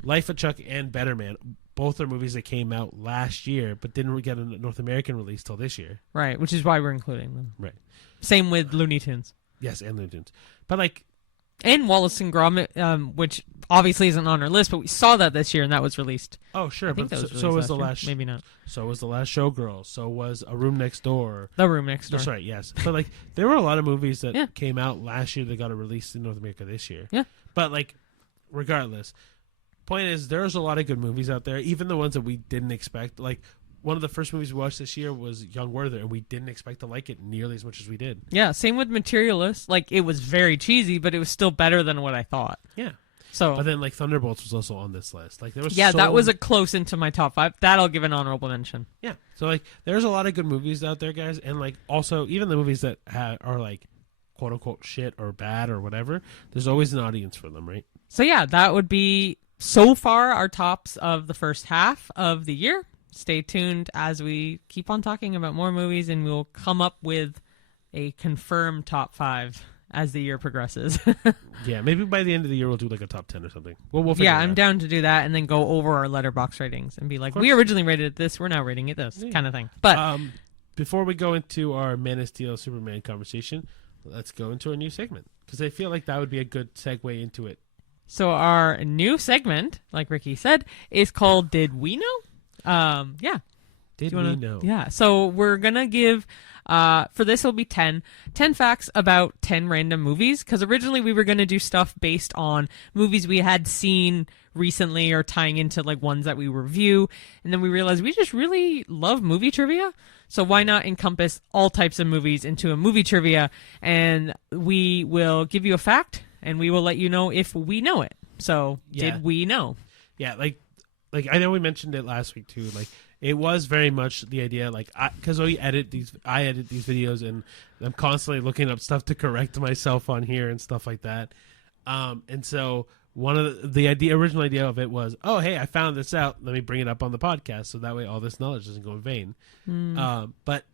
Life of Chuck and Better Man, both are movies that came out last year but didn't get a North American release till this year. Right, which is why we're including them. Right. Same with Looney Tunes. Yes, and Looney Tunes. But like... And Wallace and Gromit, which obviously isn't on our list, but we saw that this year and that was released. Oh, sure. But so was the last... Maybe not. So was The Last Showgirl. So was A Room Next Door. The Room Next Door. That's right, yes. But like, there were a lot of movies that came out last year that got a release in North America this year. Yeah. But like, regardless, point is, there's a lot of good movies out there, even the ones that we didn't expect. Like, one of the first movies we watched this year was Young Werther, and we didn't expect to like it nearly as much as we did. Yeah, same with Materialist. Like, it was very cheesy, but it was still better than what I thought. Yeah. So, but then, like, Thunderbolts was also on this list. Like, there was that was a close into my top 5. That I'll give an honorable mention. Yeah. So, like, there's a lot of good movies out there, guys, and like, also even the movies that are like, quote unquote shit or bad or whatever. There's always an audience for them, right? So yeah, that would be so far our tops of the first half of the year. Stay tuned as we keep on talking about more movies, and we'll come up with a confirmed top 5 as the year progresses. Yeah, maybe by the end of the year we'll do like a top 10 or something. We'll figure it out. I'm down to do that, and then go over our letterbox ratings and be like, we originally rated it this, we're now rating it this, kind of thing. But before we go into our Man of Steel Superman conversation, let's go into a new segment, because I feel like that would be a good segue into it. So our new segment, like Ricky said, is called Did We Know? Did we know? Yeah. So we're going to give, for this will be 10 facts about 10 random movies. Because originally we were going to do stuff based on movies we had seen recently or tying into like ones that we review. And then we realized we just really love movie trivia. So why not encompass all types of movies into a movie trivia? And we will give you a fact, and we will let you know if we know it. So did we know? Yeah, like I know we mentioned it last week too. Like, it was very much the idea, like, because I edit these videos, and I'm constantly looking up stuff to correct myself on here and stuff like that. And so one of the original idea of it was, oh, hey, I found this out. Let me bring it up on the podcast, so that way all this knowledge doesn't go in vain. But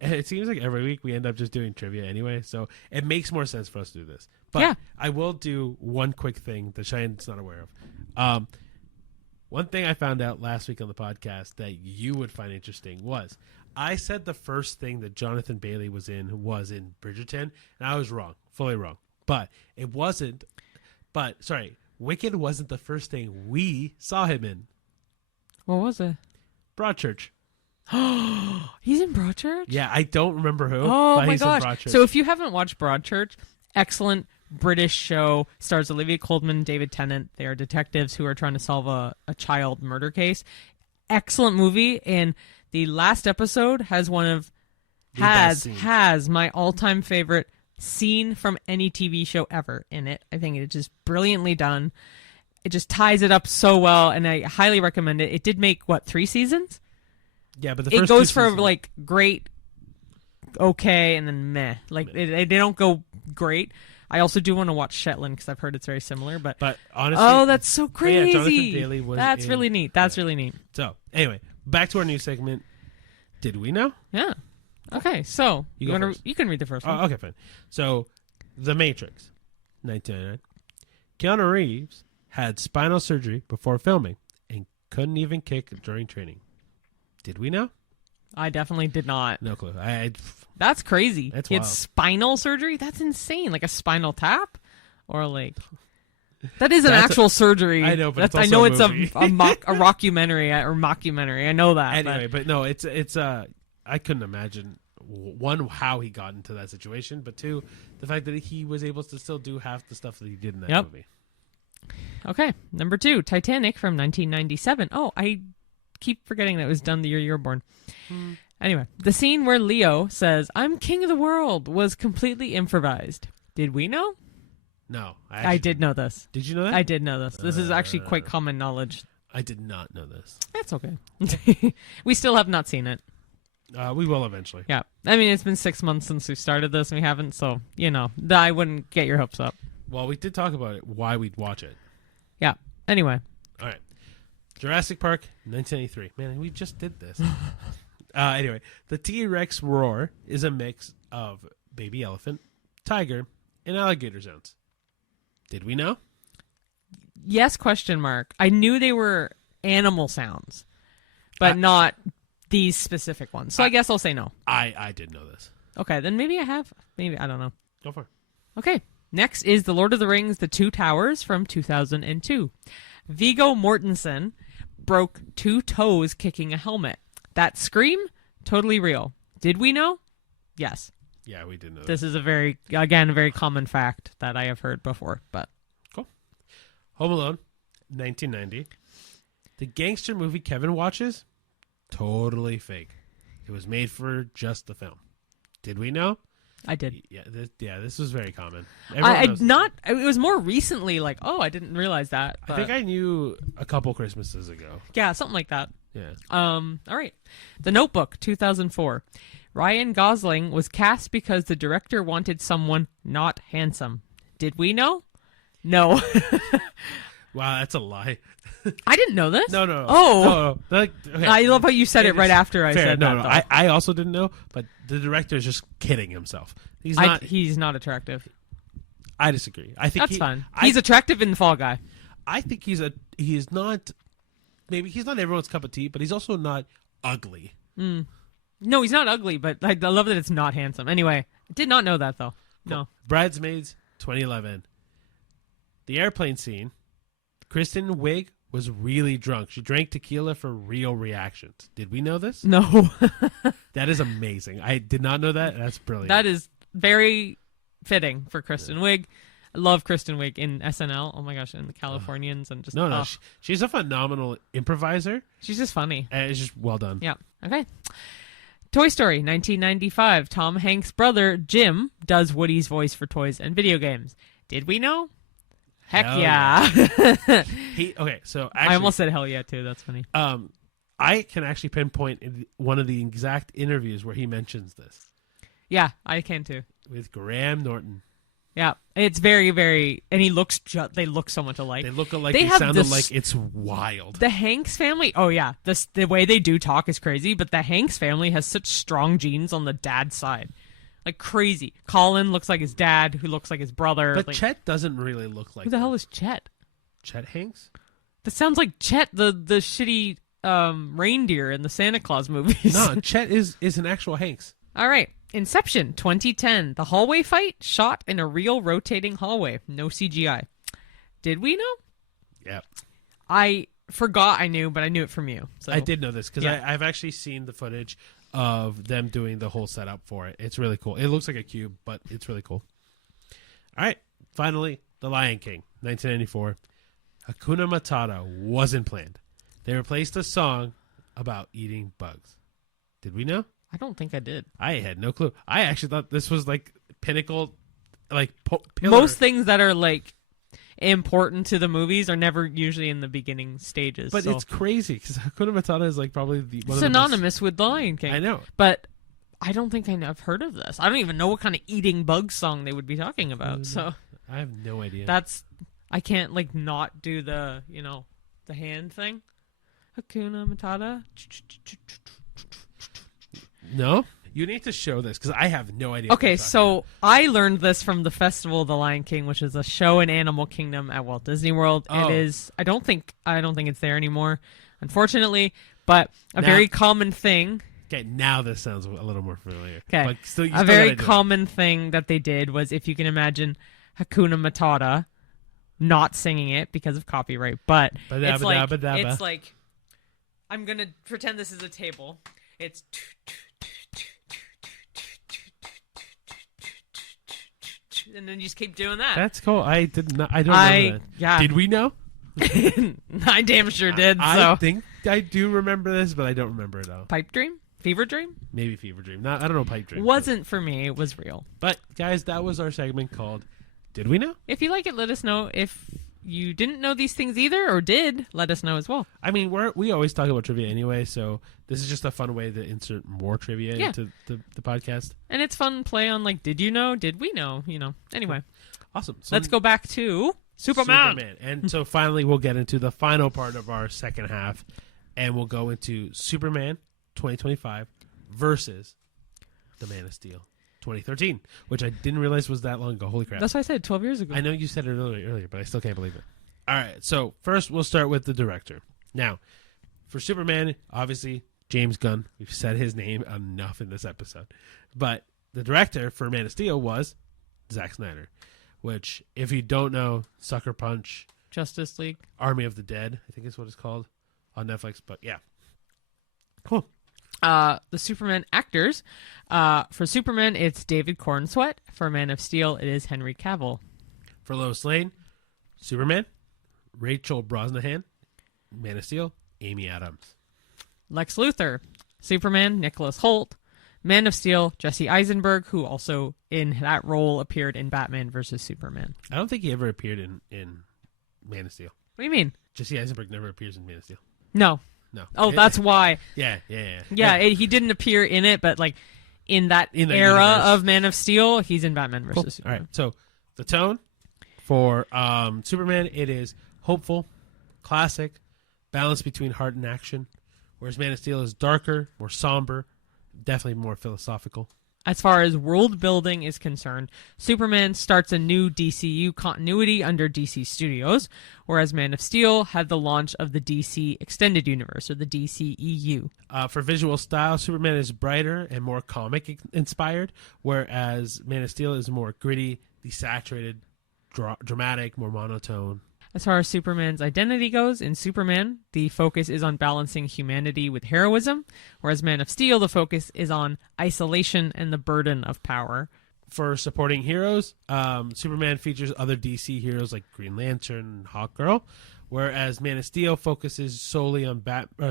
it seems like every week we end up just doing trivia anyway, so it makes more sense for us to do this. But I will do one quick thing that Cheyenne's not aware of. One thing I found out last week on the podcast that you would find interesting was I said the first thing that Jonathan Bailey was in Bridgerton, and I was wrong, fully wrong. But it wasn't. But sorry, Wicked wasn't the first thing we saw him in. What was it? Broadchurch. He's in Broadchurch? Yeah, I don't remember who. Oh but my he's gosh! In Broadchurch. So if you haven't watched Broadchurch, excellent British show, stars Olivia Colman, David Tennant. They are detectives who are trying to solve a child murder case. Excellent movie, and the last episode has has my all-time favorite scene from any TV show ever in it. I think it's just brilliantly done. It just ties it up so well, and I highly recommend it. It did make 3 seasons? Yeah, but it goes from like great, okay, and then meh. Like they don't go great. I also do want to watch Shetland because I've heard it's very similar. But honestly, that's so crazy. Yeah, Jonathan Bailey was really neat. That's really neat. So anyway, back to our new segment. Did we know? Yeah. Okay, so you can read the first one. Okay, fine. So, The Matrix, 1999. Keanu Reeves had spinal surgery before filming and couldn't even kick during training. Did we know? I definitely did not. No clue. That's crazy. That's he wild. had spinal surgery? That's insane. Like a spinal tap? Or like... That is an actual surgery. I know, but it's I know it's a rockumentary or mockumentary. I know that. Anyway, but no, it's I couldn't imagine, one, how he got into that situation, but two, the fact that he was able to still do half the stuff that he did in that movie. Okay, number 2, Titanic from 1997. Oh, I keep forgetting that it was done the year you were born. Anyway, the scene where Leo says, "I'm king of the world," was completely improvised. Did we know? No. I did know this. Did you know that? I did know this. This is actually quite common knowledge. I did not know this. That's okay. We still have not seen it. We will eventually. Yeah. I mean, it's been 6 months since we started this, and we haven't, so, I wouldn't get your hopes up. Well, we did talk about it, why we'd watch it. Yeah. Anyway. All right. Jurassic Park, 1983. Man, we just did this. Anyway, the T-Rex roar is a mix of baby elephant, tiger, and alligator sounds. Did we know? Yes, question mark. I knew they were animal sounds, but not these specific ones. So I guess I'll say no. I did know this. Okay, then maybe I have. Maybe, I don't know. Go for it. Okay, next is The Lord of the Rings, The Two Towers from 2002. Viggo Mortensen broke 2 toes kicking a helmet. That scream, totally real. Did we know? Yes. Yeah, we did know This is a very common fact that I have heard before. But cool. Home Alone, 1990. The gangster movie Kevin watches, totally fake. It was made for just the film. Did we know? I did. Yeah, this was very common. It was more recently. Like, oh, I didn't realize that. I think I knew a couple Christmases ago. Yeah, something like that. Yeah. All right. The Notebook, 2004. Ryan Gosling was cast because the director wanted someone not handsome. Did we know? No. Wow, that's a lie. I didn't know this. No. Oh. No. Okay. I love how you said it right after I said that. No. I also didn't know, but the director is just kidding himself. He's not attractive. I disagree. I think that's fine. He's attractive in Fall Guy. I think he's not. Maybe he's not everyone's cup of tea, but he's also not ugly. No, he's not ugly, but I love that it's not handsome. Anyway, I did not know that though. Cool. No. Bridesmaids, 2011. The airplane scene. Kristen Wiig was really drunk. She drank tequila for real reactions. Did we know this? No. That is amazing. I did not know that. That's brilliant. That is very fitting for Kristen Wiig. I love Kristen Wiig in SNL. Oh my gosh, and the Californians and just no. She's a phenomenal improviser. She's just funny. And it's just well done. Yeah. Okay. Toy Story, 1995. Tom Hanks' brother Jim does Woody's voice for toys and video games. Did we know? Heck yeah. Okay, so actually, I almost said hell yeah too. That's funny. I can actually pinpoint one of the exact interviews where he mentions this. Yeah, I can too. With Graham Norton. Yeah, it's very, very, and he looks. They look so much alike. They look alike. They sound alike. It's wild. The Hanks family. Oh yeah, the way they do talk is crazy. But the Hanks family has such strong genes on the dad's side. Like crazy. Colin looks like his dad, who looks like his brother. But like, Chet doesn't really look like. Who the hell is Chet? Chet Hanks? That sounds like Chet, the shitty reindeer in the Santa Claus movies. No, Chet is an actual Hanks. All right. Inception, 2010. The hallway fight shot in a real rotating hallway. No CGI. Did we know? Yeah. I forgot I knew, but I knew it from you. So. I did know this because I've actually seen the footage of them doing the whole setup for it. It's really cool. It looks like a cube, but it's really cool. All right. Finally, The Lion King, 1994. Hakuna Matata wasn't planned. They replaced a song about eating bugs. Did we know? I don't think I did. I had no clue. I actually thought this was like pinnacle, like pillar. Most things that are like important to the movies are never usually in the beginning stages. But it's crazy because Hakuna Matata is like probably one synonymous with The Lion King. I know, but I don't think I've heard of this. I don't even know what kind of eating bug song they would be talking about. So I have no idea. I can't like not do the the hand thing. Hakuna Matata. No, you need to show this because I have no idea. Okay, so I learned this from the festival of The Lion King, which is a show in Animal Kingdom at Walt Disney World. Oh. It is. I don't think it's there anymore, unfortunately. But a very common thing. Okay, now this sounds a little more familiar. Okay, but still, a very common thing that they did was, if you can imagine Hakuna Matata, not singing it because of copyright, but it's like I'm gonna pretend this is a table. It's and then you just keep doing that. That's cool. I did not. I don't remember that. Yeah. Did we know? I damn sure did. I think I do remember this, but I don't remember it all. Pipe dream? Fever dream? Maybe fever dream. I don't know pipe dream. Wasn't for me. It was real. But guys, that was our segment called Did We Know? If you like it, let us know. If you didn't know these things either or did, let us know as well. I mean, we always talk about trivia anyway, so this is just a fun way to insert more trivia into the podcast. And it's fun play on like, did you know? Did we know? Anyway. Awesome. So let's go back to Superman. And so finally we'll get into the final part of our second half, and we'll go into Superman 2025 versus The Man of Steel 2013, which I didn't realize was that long ago. Holy crap. That's what I said 12 years ago. I know you said it earlier, but I still can't believe it. All right, so first we'll start with the director. Now, for Superman, obviously, James Gunn. We've said his name enough in this episode. But the director for Man of Steel was Zack Snyder, which, if you don't know, Sucker Punch, Justice League, Army of the Dead, I think is what it's called on Netflix. But yeah. Cool. The Superman actors. For Superman, it's David Corenswet. For Man of Steel, it is Henry Cavill. For Lois Lane, Superman, Rachel Brosnahan. Man of Steel, Amy Adams. Lex Luthor. Superman, Nicholas Hoult. Man of Steel, Jesse Eisenberg, who also in that role appeared in Batman vs. Superman. I don't think he ever appeared in Man of Steel. What do you mean? Jesse Eisenberg never appears in Man of Steel. No. Oh, that's why. Yeah. He didn't appear in it, but like in that era universe of Man of Steel, he's in Batman vs. Superman. All right. So the tone for Superman, it is hopeful, classic, balance between heart and action, whereas Man of Steel is darker, more somber, definitely more philosophical. As far as world building is concerned, Superman starts a new DCU continuity under DC Studios, whereas Man of Steel had the launch of the DC Extended Universe, or the DCEU. For visual style, Superman is brighter and more comic-inspired, whereas Man of Steel is more gritty, desaturated, dramatic, more monotone. As far as Superman's identity goes, in Superman, the focus is on balancing humanity with heroism, whereas Man of Steel, the focus is on isolation and the burden of power. For supporting heroes, Superman features other DC heroes like Green Lantern and Hawkgirl, whereas Man of Steel focuses solely on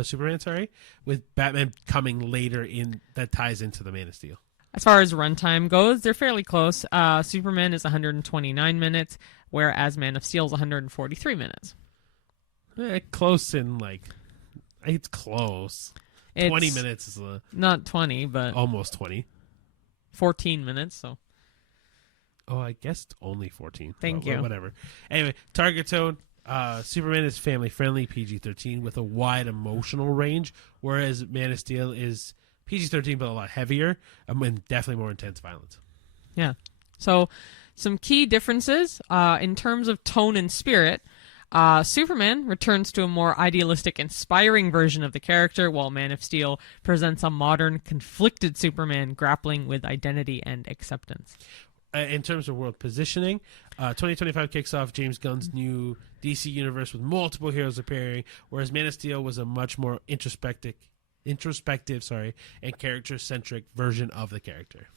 Superman, with Batman coming later in that ties into the Man of Steel. As far as runtime goes, they're fairly close. Superman is 129 minutes, whereas Man of Steel is 143 minutes. Close in, it's close. 20 minutes is not 20, but almost 20. 14 minutes, so. Oh, I guess only 14. Thank you. Whatever. Anyway, target tone. Superman is family-friendly, PG-13, with a wide emotional range, whereas Man of Steel is PG-13, but a lot heavier, and definitely more intense violence. Yeah. So, some key differences in terms of tone and spirit. Superman returns to a more idealistic, inspiring version of the character, while Man of Steel presents a modern, conflicted Superman grappling with identity and acceptance. In terms of world positioning, 2025 kicks off James Gunn's new DC universe with multiple heroes appearing, whereas Man of Steel was a much more introspective, and character-centric version of the character.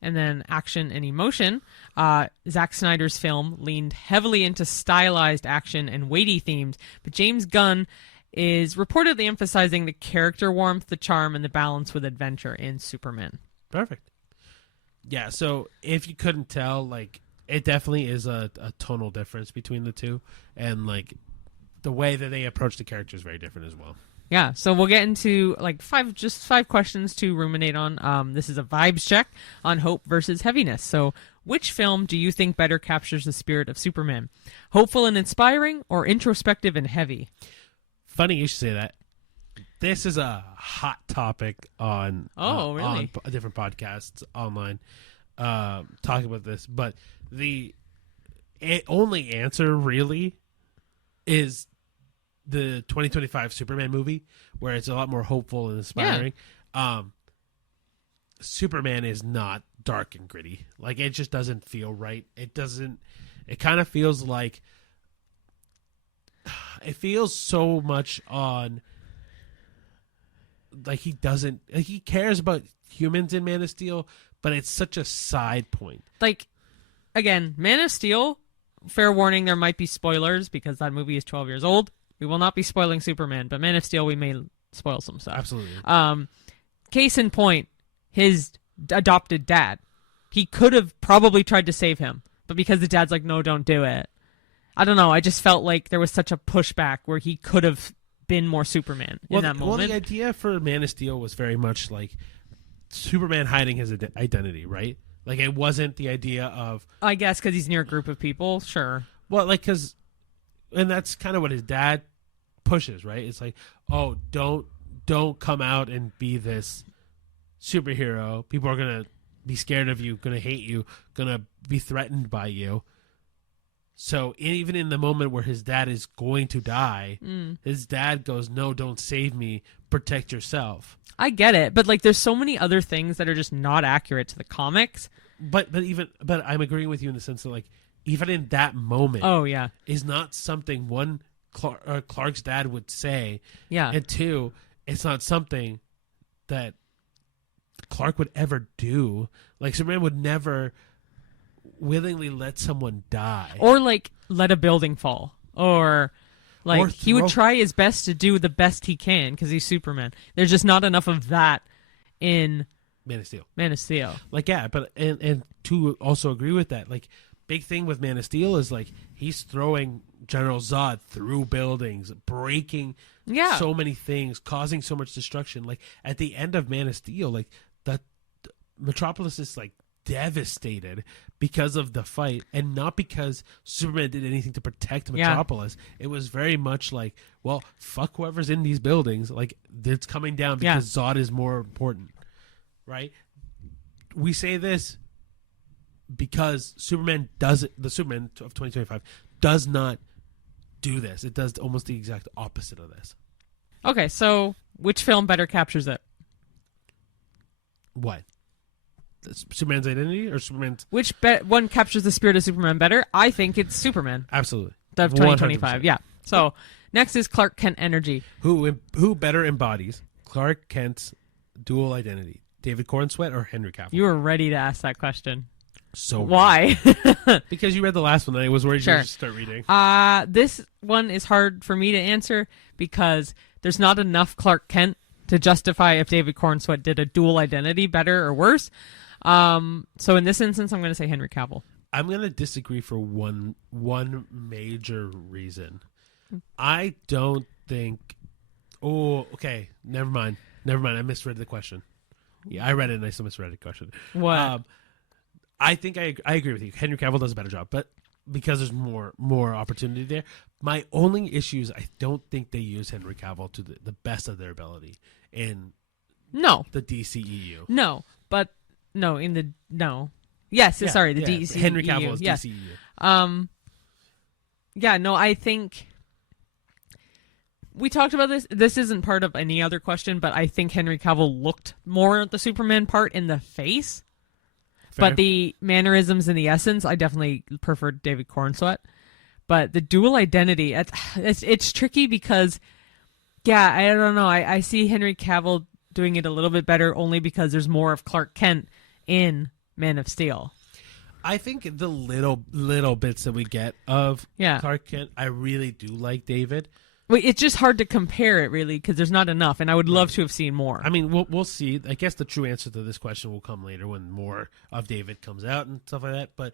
And then action and emotion. Zack Snyder's film leaned heavily into stylized action and weighty themes, but James Gunn is reportedly emphasizing the character warmth, the charm, and the balance with adventure in Superman. Perfect. Yeah, so if you couldn't tell, it definitely is a tonal difference between the two, and the way that they approach the character is very different as well. Yeah, so we'll get into five questions to ruminate on. This is a vibes check on hope versus heaviness. So, which film do you think better captures the spirit of Superman? Hopeful and inspiring, or introspective and heavy? Funny you should say that. This is a hot topic on really? on different podcasts online talking about this, but the only answer really is the 2025 Superman movie, where it's a lot more hopeful and inspiring. Yeah. Superman is not dark and gritty. It just doesn't feel right. It kind of feels like it feels so much on he cares about humans in Man of Steel, but it's such a side point. again, Man of Steel, fair warning, there might be spoilers because that movie is 12 years old. We will not be spoiling Superman, but Man of Steel, we may spoil some stuff. Absolutely. Case in point, his adopted dad. He could have probably tried to save him, but because the dad's like, no, don't do it. I don't know. I just felt like there was such a pushback where he could have been more Superman in that moment. Well, the idea for Man of Steel was very much like Superman hiding his identity, right? Like, it wasn't the idea of... I guess because he's near a group of people, sure. Well, like, because... And that's kind of what his dad pushes, right? It's like, oh, don't come out and be this superhero. People are going to be scared of you, going to hate you, going to be threatened by you. So even in the moment where his dad is going to die, his dad goes, no, don't save me, protect yourself. I get it, but like there's so many other things that are just not accurate to the comics. But I'm agreeing with you in the sense that, like, even in that moment, oh yeah, is not something one Clark's dad would say. Yeah, and two, it's not something that Clark would ever do. Like, Superman would never willingly let someone die, or like let a building fall, or like he would try his best to do the best he can because he's Superman. There's just not enough of that in Man of Steel. Man of Steel. Like, yeah, but and to also agree with that, like, big thing with Man of Steel is like he's throwing General Zod through buildings, breaking so many things, causing so much destruction. Like, at the end of Man of Steel, like the Metropolis is like devastated because of the fight, and not because Superman did anything to protect Metropolis. It was very much like, well, fuck whoever's in these buildings, like, it's coming down because Zod is more important, right? We say this because Superman does it. The Superman of 2025 does not do this. It does almost the exact opposite of this. Okay, so which film better captures it? What? Superman's identity or Superman's... Which one captures the spirit of Superman better? I think it's Superman. Absolutely. Of 2025, 100%. Yeah. So, next is Clark Kent energy. Who better embodies Clark Kent's dual identity? David Corenswet or Henry Cavill? You were ready to ask that question. So why? Because you read the last one and I was worried you would just start reading. This one is hard for me to answer because there's not enough Clark Kent to justify if David Corenswet did a dual identity better or worse. So in this instance, I'm going to say Henry Cavill. I'm going to disagree for one major reason. I don't think... Oh, okay. Never mind. I misread the question. Yeah, I read it and I still misread the question. What? I think I agree with you. Henry Cavill does a better job, but because there's more opportunity there. My only issue is I don't think they use Henry Cavill to the best of their ability in the DCEU. No, but no, in the no. Yes, sorry, the DCEU. Henry Cavill is DCEU. Yeah, no, I think we talked about this. This isn't part of any other question, but I think Henry Cavill looked more at the Superman part in the face. Fair. But the mannerisms and the essence, I definitely preferred David Corenswet. But the dual identity, it's tricky because, I don't know. I see Henry Cavill doing it a little bit better only because there's more of Clark Kent in Man of Steel. I think the little bits that we get of Clark Kent, I really do like David. Well, it's just hard to compare it, really, because there's not enough, and I would love to have seen more. I mean, we'll see. I guess the true answer to this question will come later when more of David comes out and stuff like that.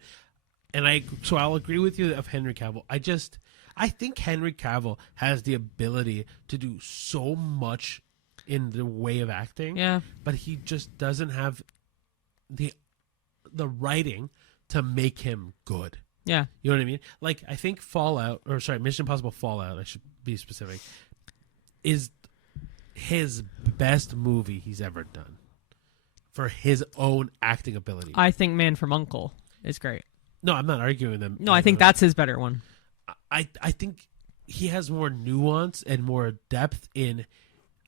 So I'll agree with you of Henry Cavill. I think Henry Cavill has the ability to do so much in the way of acting. Yeah. But he just doesn't have the writing to make him good. Yeah. You know what I mean? Like, I think Mission Impossible Fallout, I should be specific, is his best movie he's ever done for his own acting ability. I think Man from U.N.C.L.E. is great. No, I'm not arguing them. No, I think that's his better one. I think he has more nuance and more depth in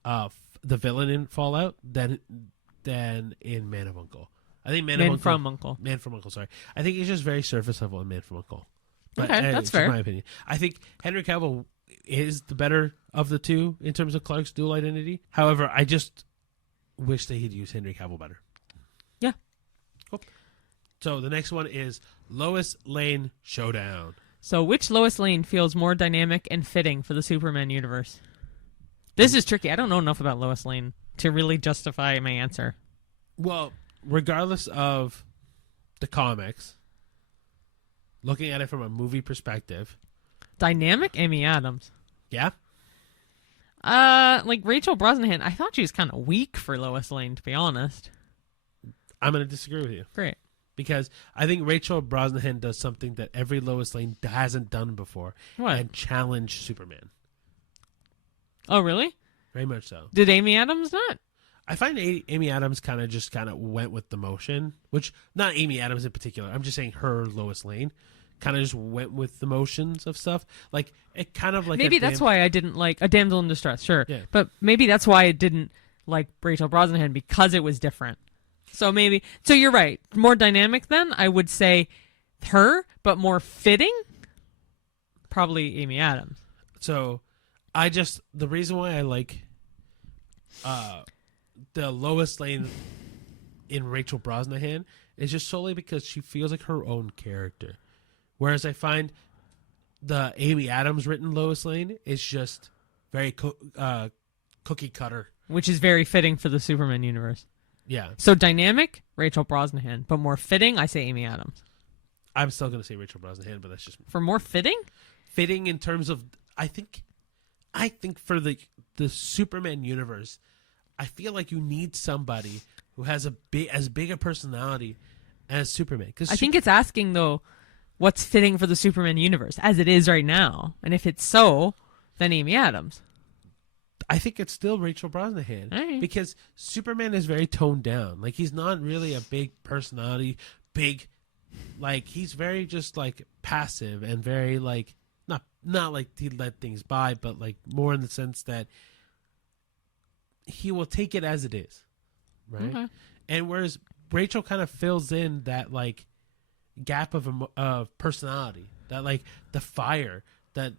the villain in Fallout than in Man of U.N.C.L.E. I think Man from U.N.C.L.E. Sorry, I think he's just very surface level in Man from U.N.C.L.E. But, okay, that's fair. My opinion. I think Henry Cavill is the better of the two in terms of Clark's dual identity. However, I just wish that he'd use Henry Cavill better. Yeah. Cool. So the next one is Lois Lane Showdown. So which Lois Lane feels more dynamic and fitting for the Superman universe? This is tricky. I don't know enough about Lois Lane to really justify my answer. Well, regardless of the comics, looking at it from a movie perspective. Dynamic Amy Adams. Yeah? Like Rachel Brosnahan, I thought she was kind of weak for Lois Lane, to be honest. I'm going to disagree with you. Great. Because I think Rachel Brosnahan does something that every Lois Lane hasn't done before. What? And challenge Superman. Oh, really? Very much so. Did Amy Adams not? I find Amy Adams kind of went with the motion, which, not Amy Adams in particular, I'm just saying her Lois Lane kind of just went with the motions of stuff. Like, it kind of like... Maybe that's why I didn't like A Damsel in Distress, sure. Yeah. But maybe that's why I didn't like Rachel Brosnahan, because it was different. So you're right. More dynamic then, I would say her, but more fitting, probably Amy Adams. So, the reason why I like the Lois Lane in Rachel Brosnahan is just solely because she feels like her own character. Whereas I find the Amy Adams written Lois Lane is just very cookie cutter. Which is very fitting for the Superman universe. Yeah. So dynamic, Rachel Brosnahan. But more fitting, I say Amy Adams. I'm still going to say Rachel Brosnahan, but that's just... For more fitting? Fitting in terms of... I think for the Superman universe, I feel like you need somebody who has as big a personality as Superman. I think it's asking, though, what's fitting for the Superman universe, as it is right now. And if it's so, then Amy Adams. I think it's still Rachel Brosnahan. Right. Because Superman is very toned down. Like, he's not really a big personality, he's very just, like, passive and very, like, not like he let things by, but, like, more in the sense that he will take it as it is, right? Okay. And whereas Rachel kind of fills in that, like, gap of personality, that, like, the fire that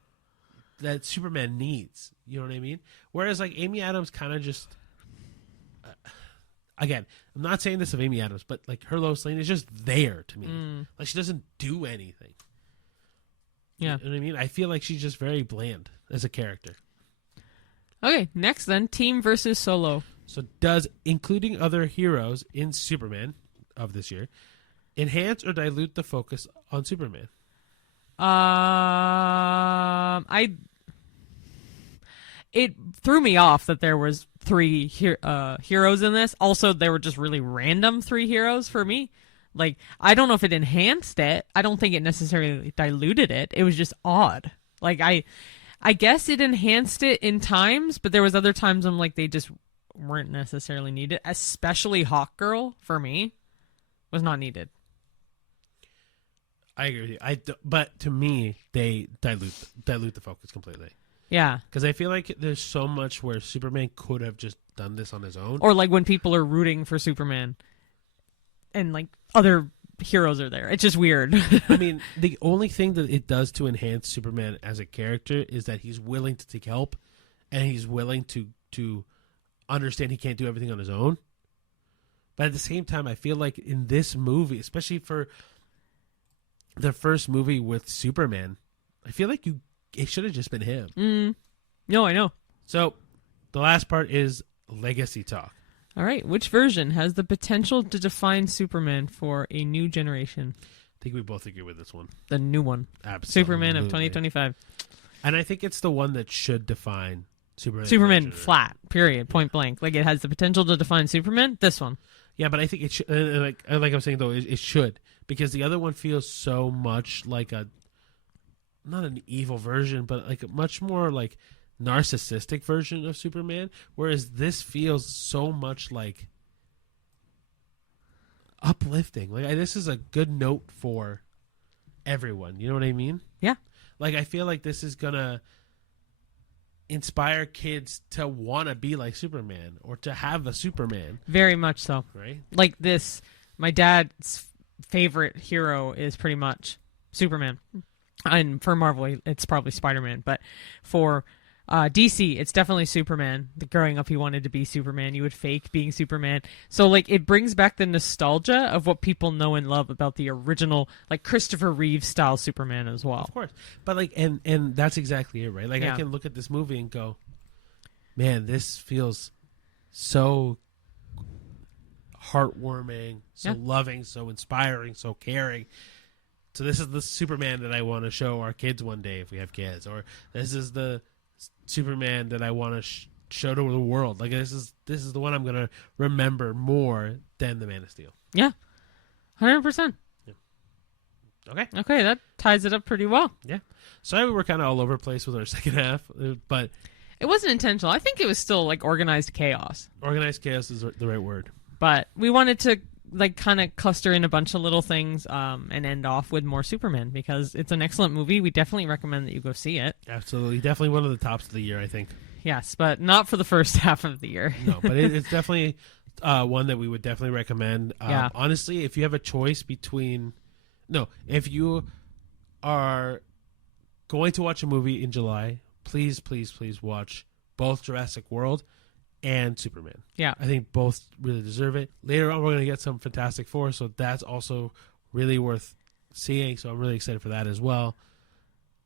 Superman needs. You know what I mean? Whereas, like, Amy Adams kind of just... again, I'm not saying this of Amy Adams, but, like, her Lois Lane is just there to me. Like, she doesn't do anything. Yeah. You know what I mean? I feel like she's just very bland as a character. Okay, next then, team versus solo. So does including other heroes in Superman of this year enhance or dilute the focus on Superman? It threw me off that there was three heroes in this. Also, there were just really random three heroes for me. Like, I don't know if it enhanced it. I don't think it necessarily diluted it. It was just odd. Like, I guess it enhanced it in times, but there was other times I'm like, they just weren't necessarily needed. Especially Hawkgirl, for me, was not needed. I agree with you. But to me, they dilute the focus completely. Yeah. Because I feel like there's so much where Superman could have just done this on his own. Or like when people are rooting for Superman and like other heroes are there. It's just weird. I mean, the only thing that it does to enhance Superman as a character is that he's willing to take help and he's willing to understand he can't do everything on his own. But at the same time, I feel like in this movie, especially for the first movie with Superman, I feel like it should have just been him. No, I know. So the last part is legacy talk. All right. Which version has the potential to define Superman for a new generation? I think we both agree with this one. The new one. Absolutely. Superman of 2025. And I think it's the one that should define Superman. Superman flat, period, point blank. Like, it has the potential to define Superman. This one. Yeah, but I think it should. Like I'm saying, though, it should. Because the other one feels so much like not an evil version, but like a much more like narcissistic version of Superman. Whereas this feels so much like uplifting. Like, this is a good note for everyone. You know what I mean? Yeah. Like, I feel like this is gonna inspire kids to want to be like Superman or to have a Superman. Very much so. Right? Like this, my dad's favorite hero is pretty much Superman. And for Marvel, it's probably Spider-Man. But for DC, it's definitely Superman. Growing up, he wanted to be Superman. You would fake being Superman. So, like, it brings back the nostalgia of what people know and love about the original, like, Christopher Reeve style Superman as well. Of course. But, like, and that's exactly it, right? Like, I can look at this movie and go, man, this feels so heartwarming, so loving, so inspiring, so caring. So this is the Superman that I want to show our kids one day if we have kids. Or this is the Superman that I want to show to the world. Like, this is the one I'm going to remember more than the Man of Steel. Yeah, 100%. Yeah. Okay, that ties it up pretty well. Yeah. Sorry we were kind of all over the place with our second half, but it wasn't intentional. I think it was still like organized chaos. Organized chaos is the right word. But we wanted to like kind of cluster in a bunch of little things and end off with more Superman because it's an excellent movie. We definitely recommend that you go see it. Absolutely. Definitely one of the tops of the year, I think. Yes, but not for the first half of the year. No, but it's definitely one that we would definitely recommend. Yeah. Honestly, if you have a choice between... No, if you are going to watch a movie in July, please, please, please watch both Jurassic World and Superman. Yeah. I think both really deserve it. Later on, we're going to get some Fantastic Four, so that's also really worth seeing, so I'm really excited for that as well.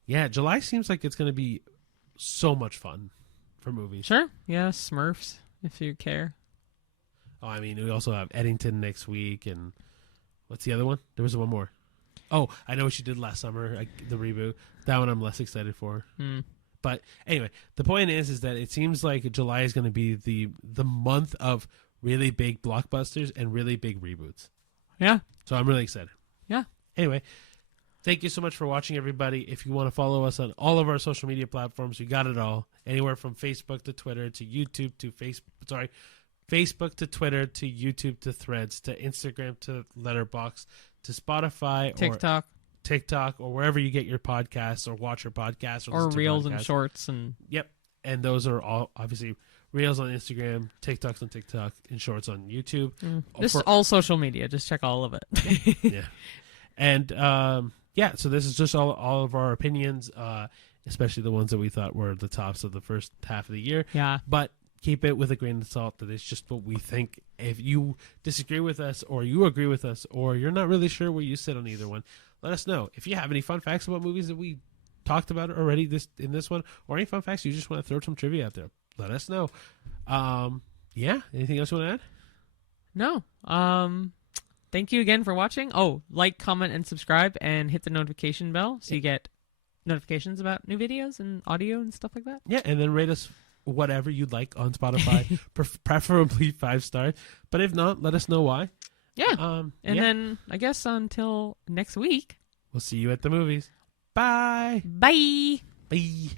Yeah, July seems like it's going to be so much fun for movies. Sure. Yeah, Smurfs, if you care. Oh, I mean, we also have Eddington next week, and what's the other one? There was one more. Oh, I know what she did last summer, the reboot. That one I'm less excited for. But anyway, the point is that it seems like July is going to be the month of really big blockbusters and really big reboots. Yeah. So I'm really excited. Yeah. Anyway, thank you so much for watching, everybody. If you want to follow us on all of our social media platforms, you got it all. Anywhere from Facebook to Twitter to YouTube to Facebook to Twitter to YouTube to Threads to Instagram to Letterboxd to Spotify TikTok or wherever you get your podcasts or watch your podcasts or reels and shorts and and those are all obviously reels on Instagram, TikToks on TikTok, and shorts on YouTube. This is all social media. Just check all of it. Yeah, and so this is just all of our opinions, especially the ones that we thought were the tops of the first half of the year. Yeah, but keep it with a grain of salt that it's just what we think. If you disagree with us or you agree with us or you're not really sure where you sit on either one, let us know. If you have any fun facts about movies that we talked about already in this one, or any fun facts you just want to throw some trivia out there, let us know. Anything else you want to add? No. Thank you again for watching. Oh, like, comment, and subscribe, and hit the notification bell so you get notifications about new videos and audio and stuff like that. Yeah, and then rate us whatever you'd like on Spotify, preferably 5 stars. But if not, let us know why. Yeah. Then I guess until next week, we'll see you at the movies. Bye. Bye. Bye.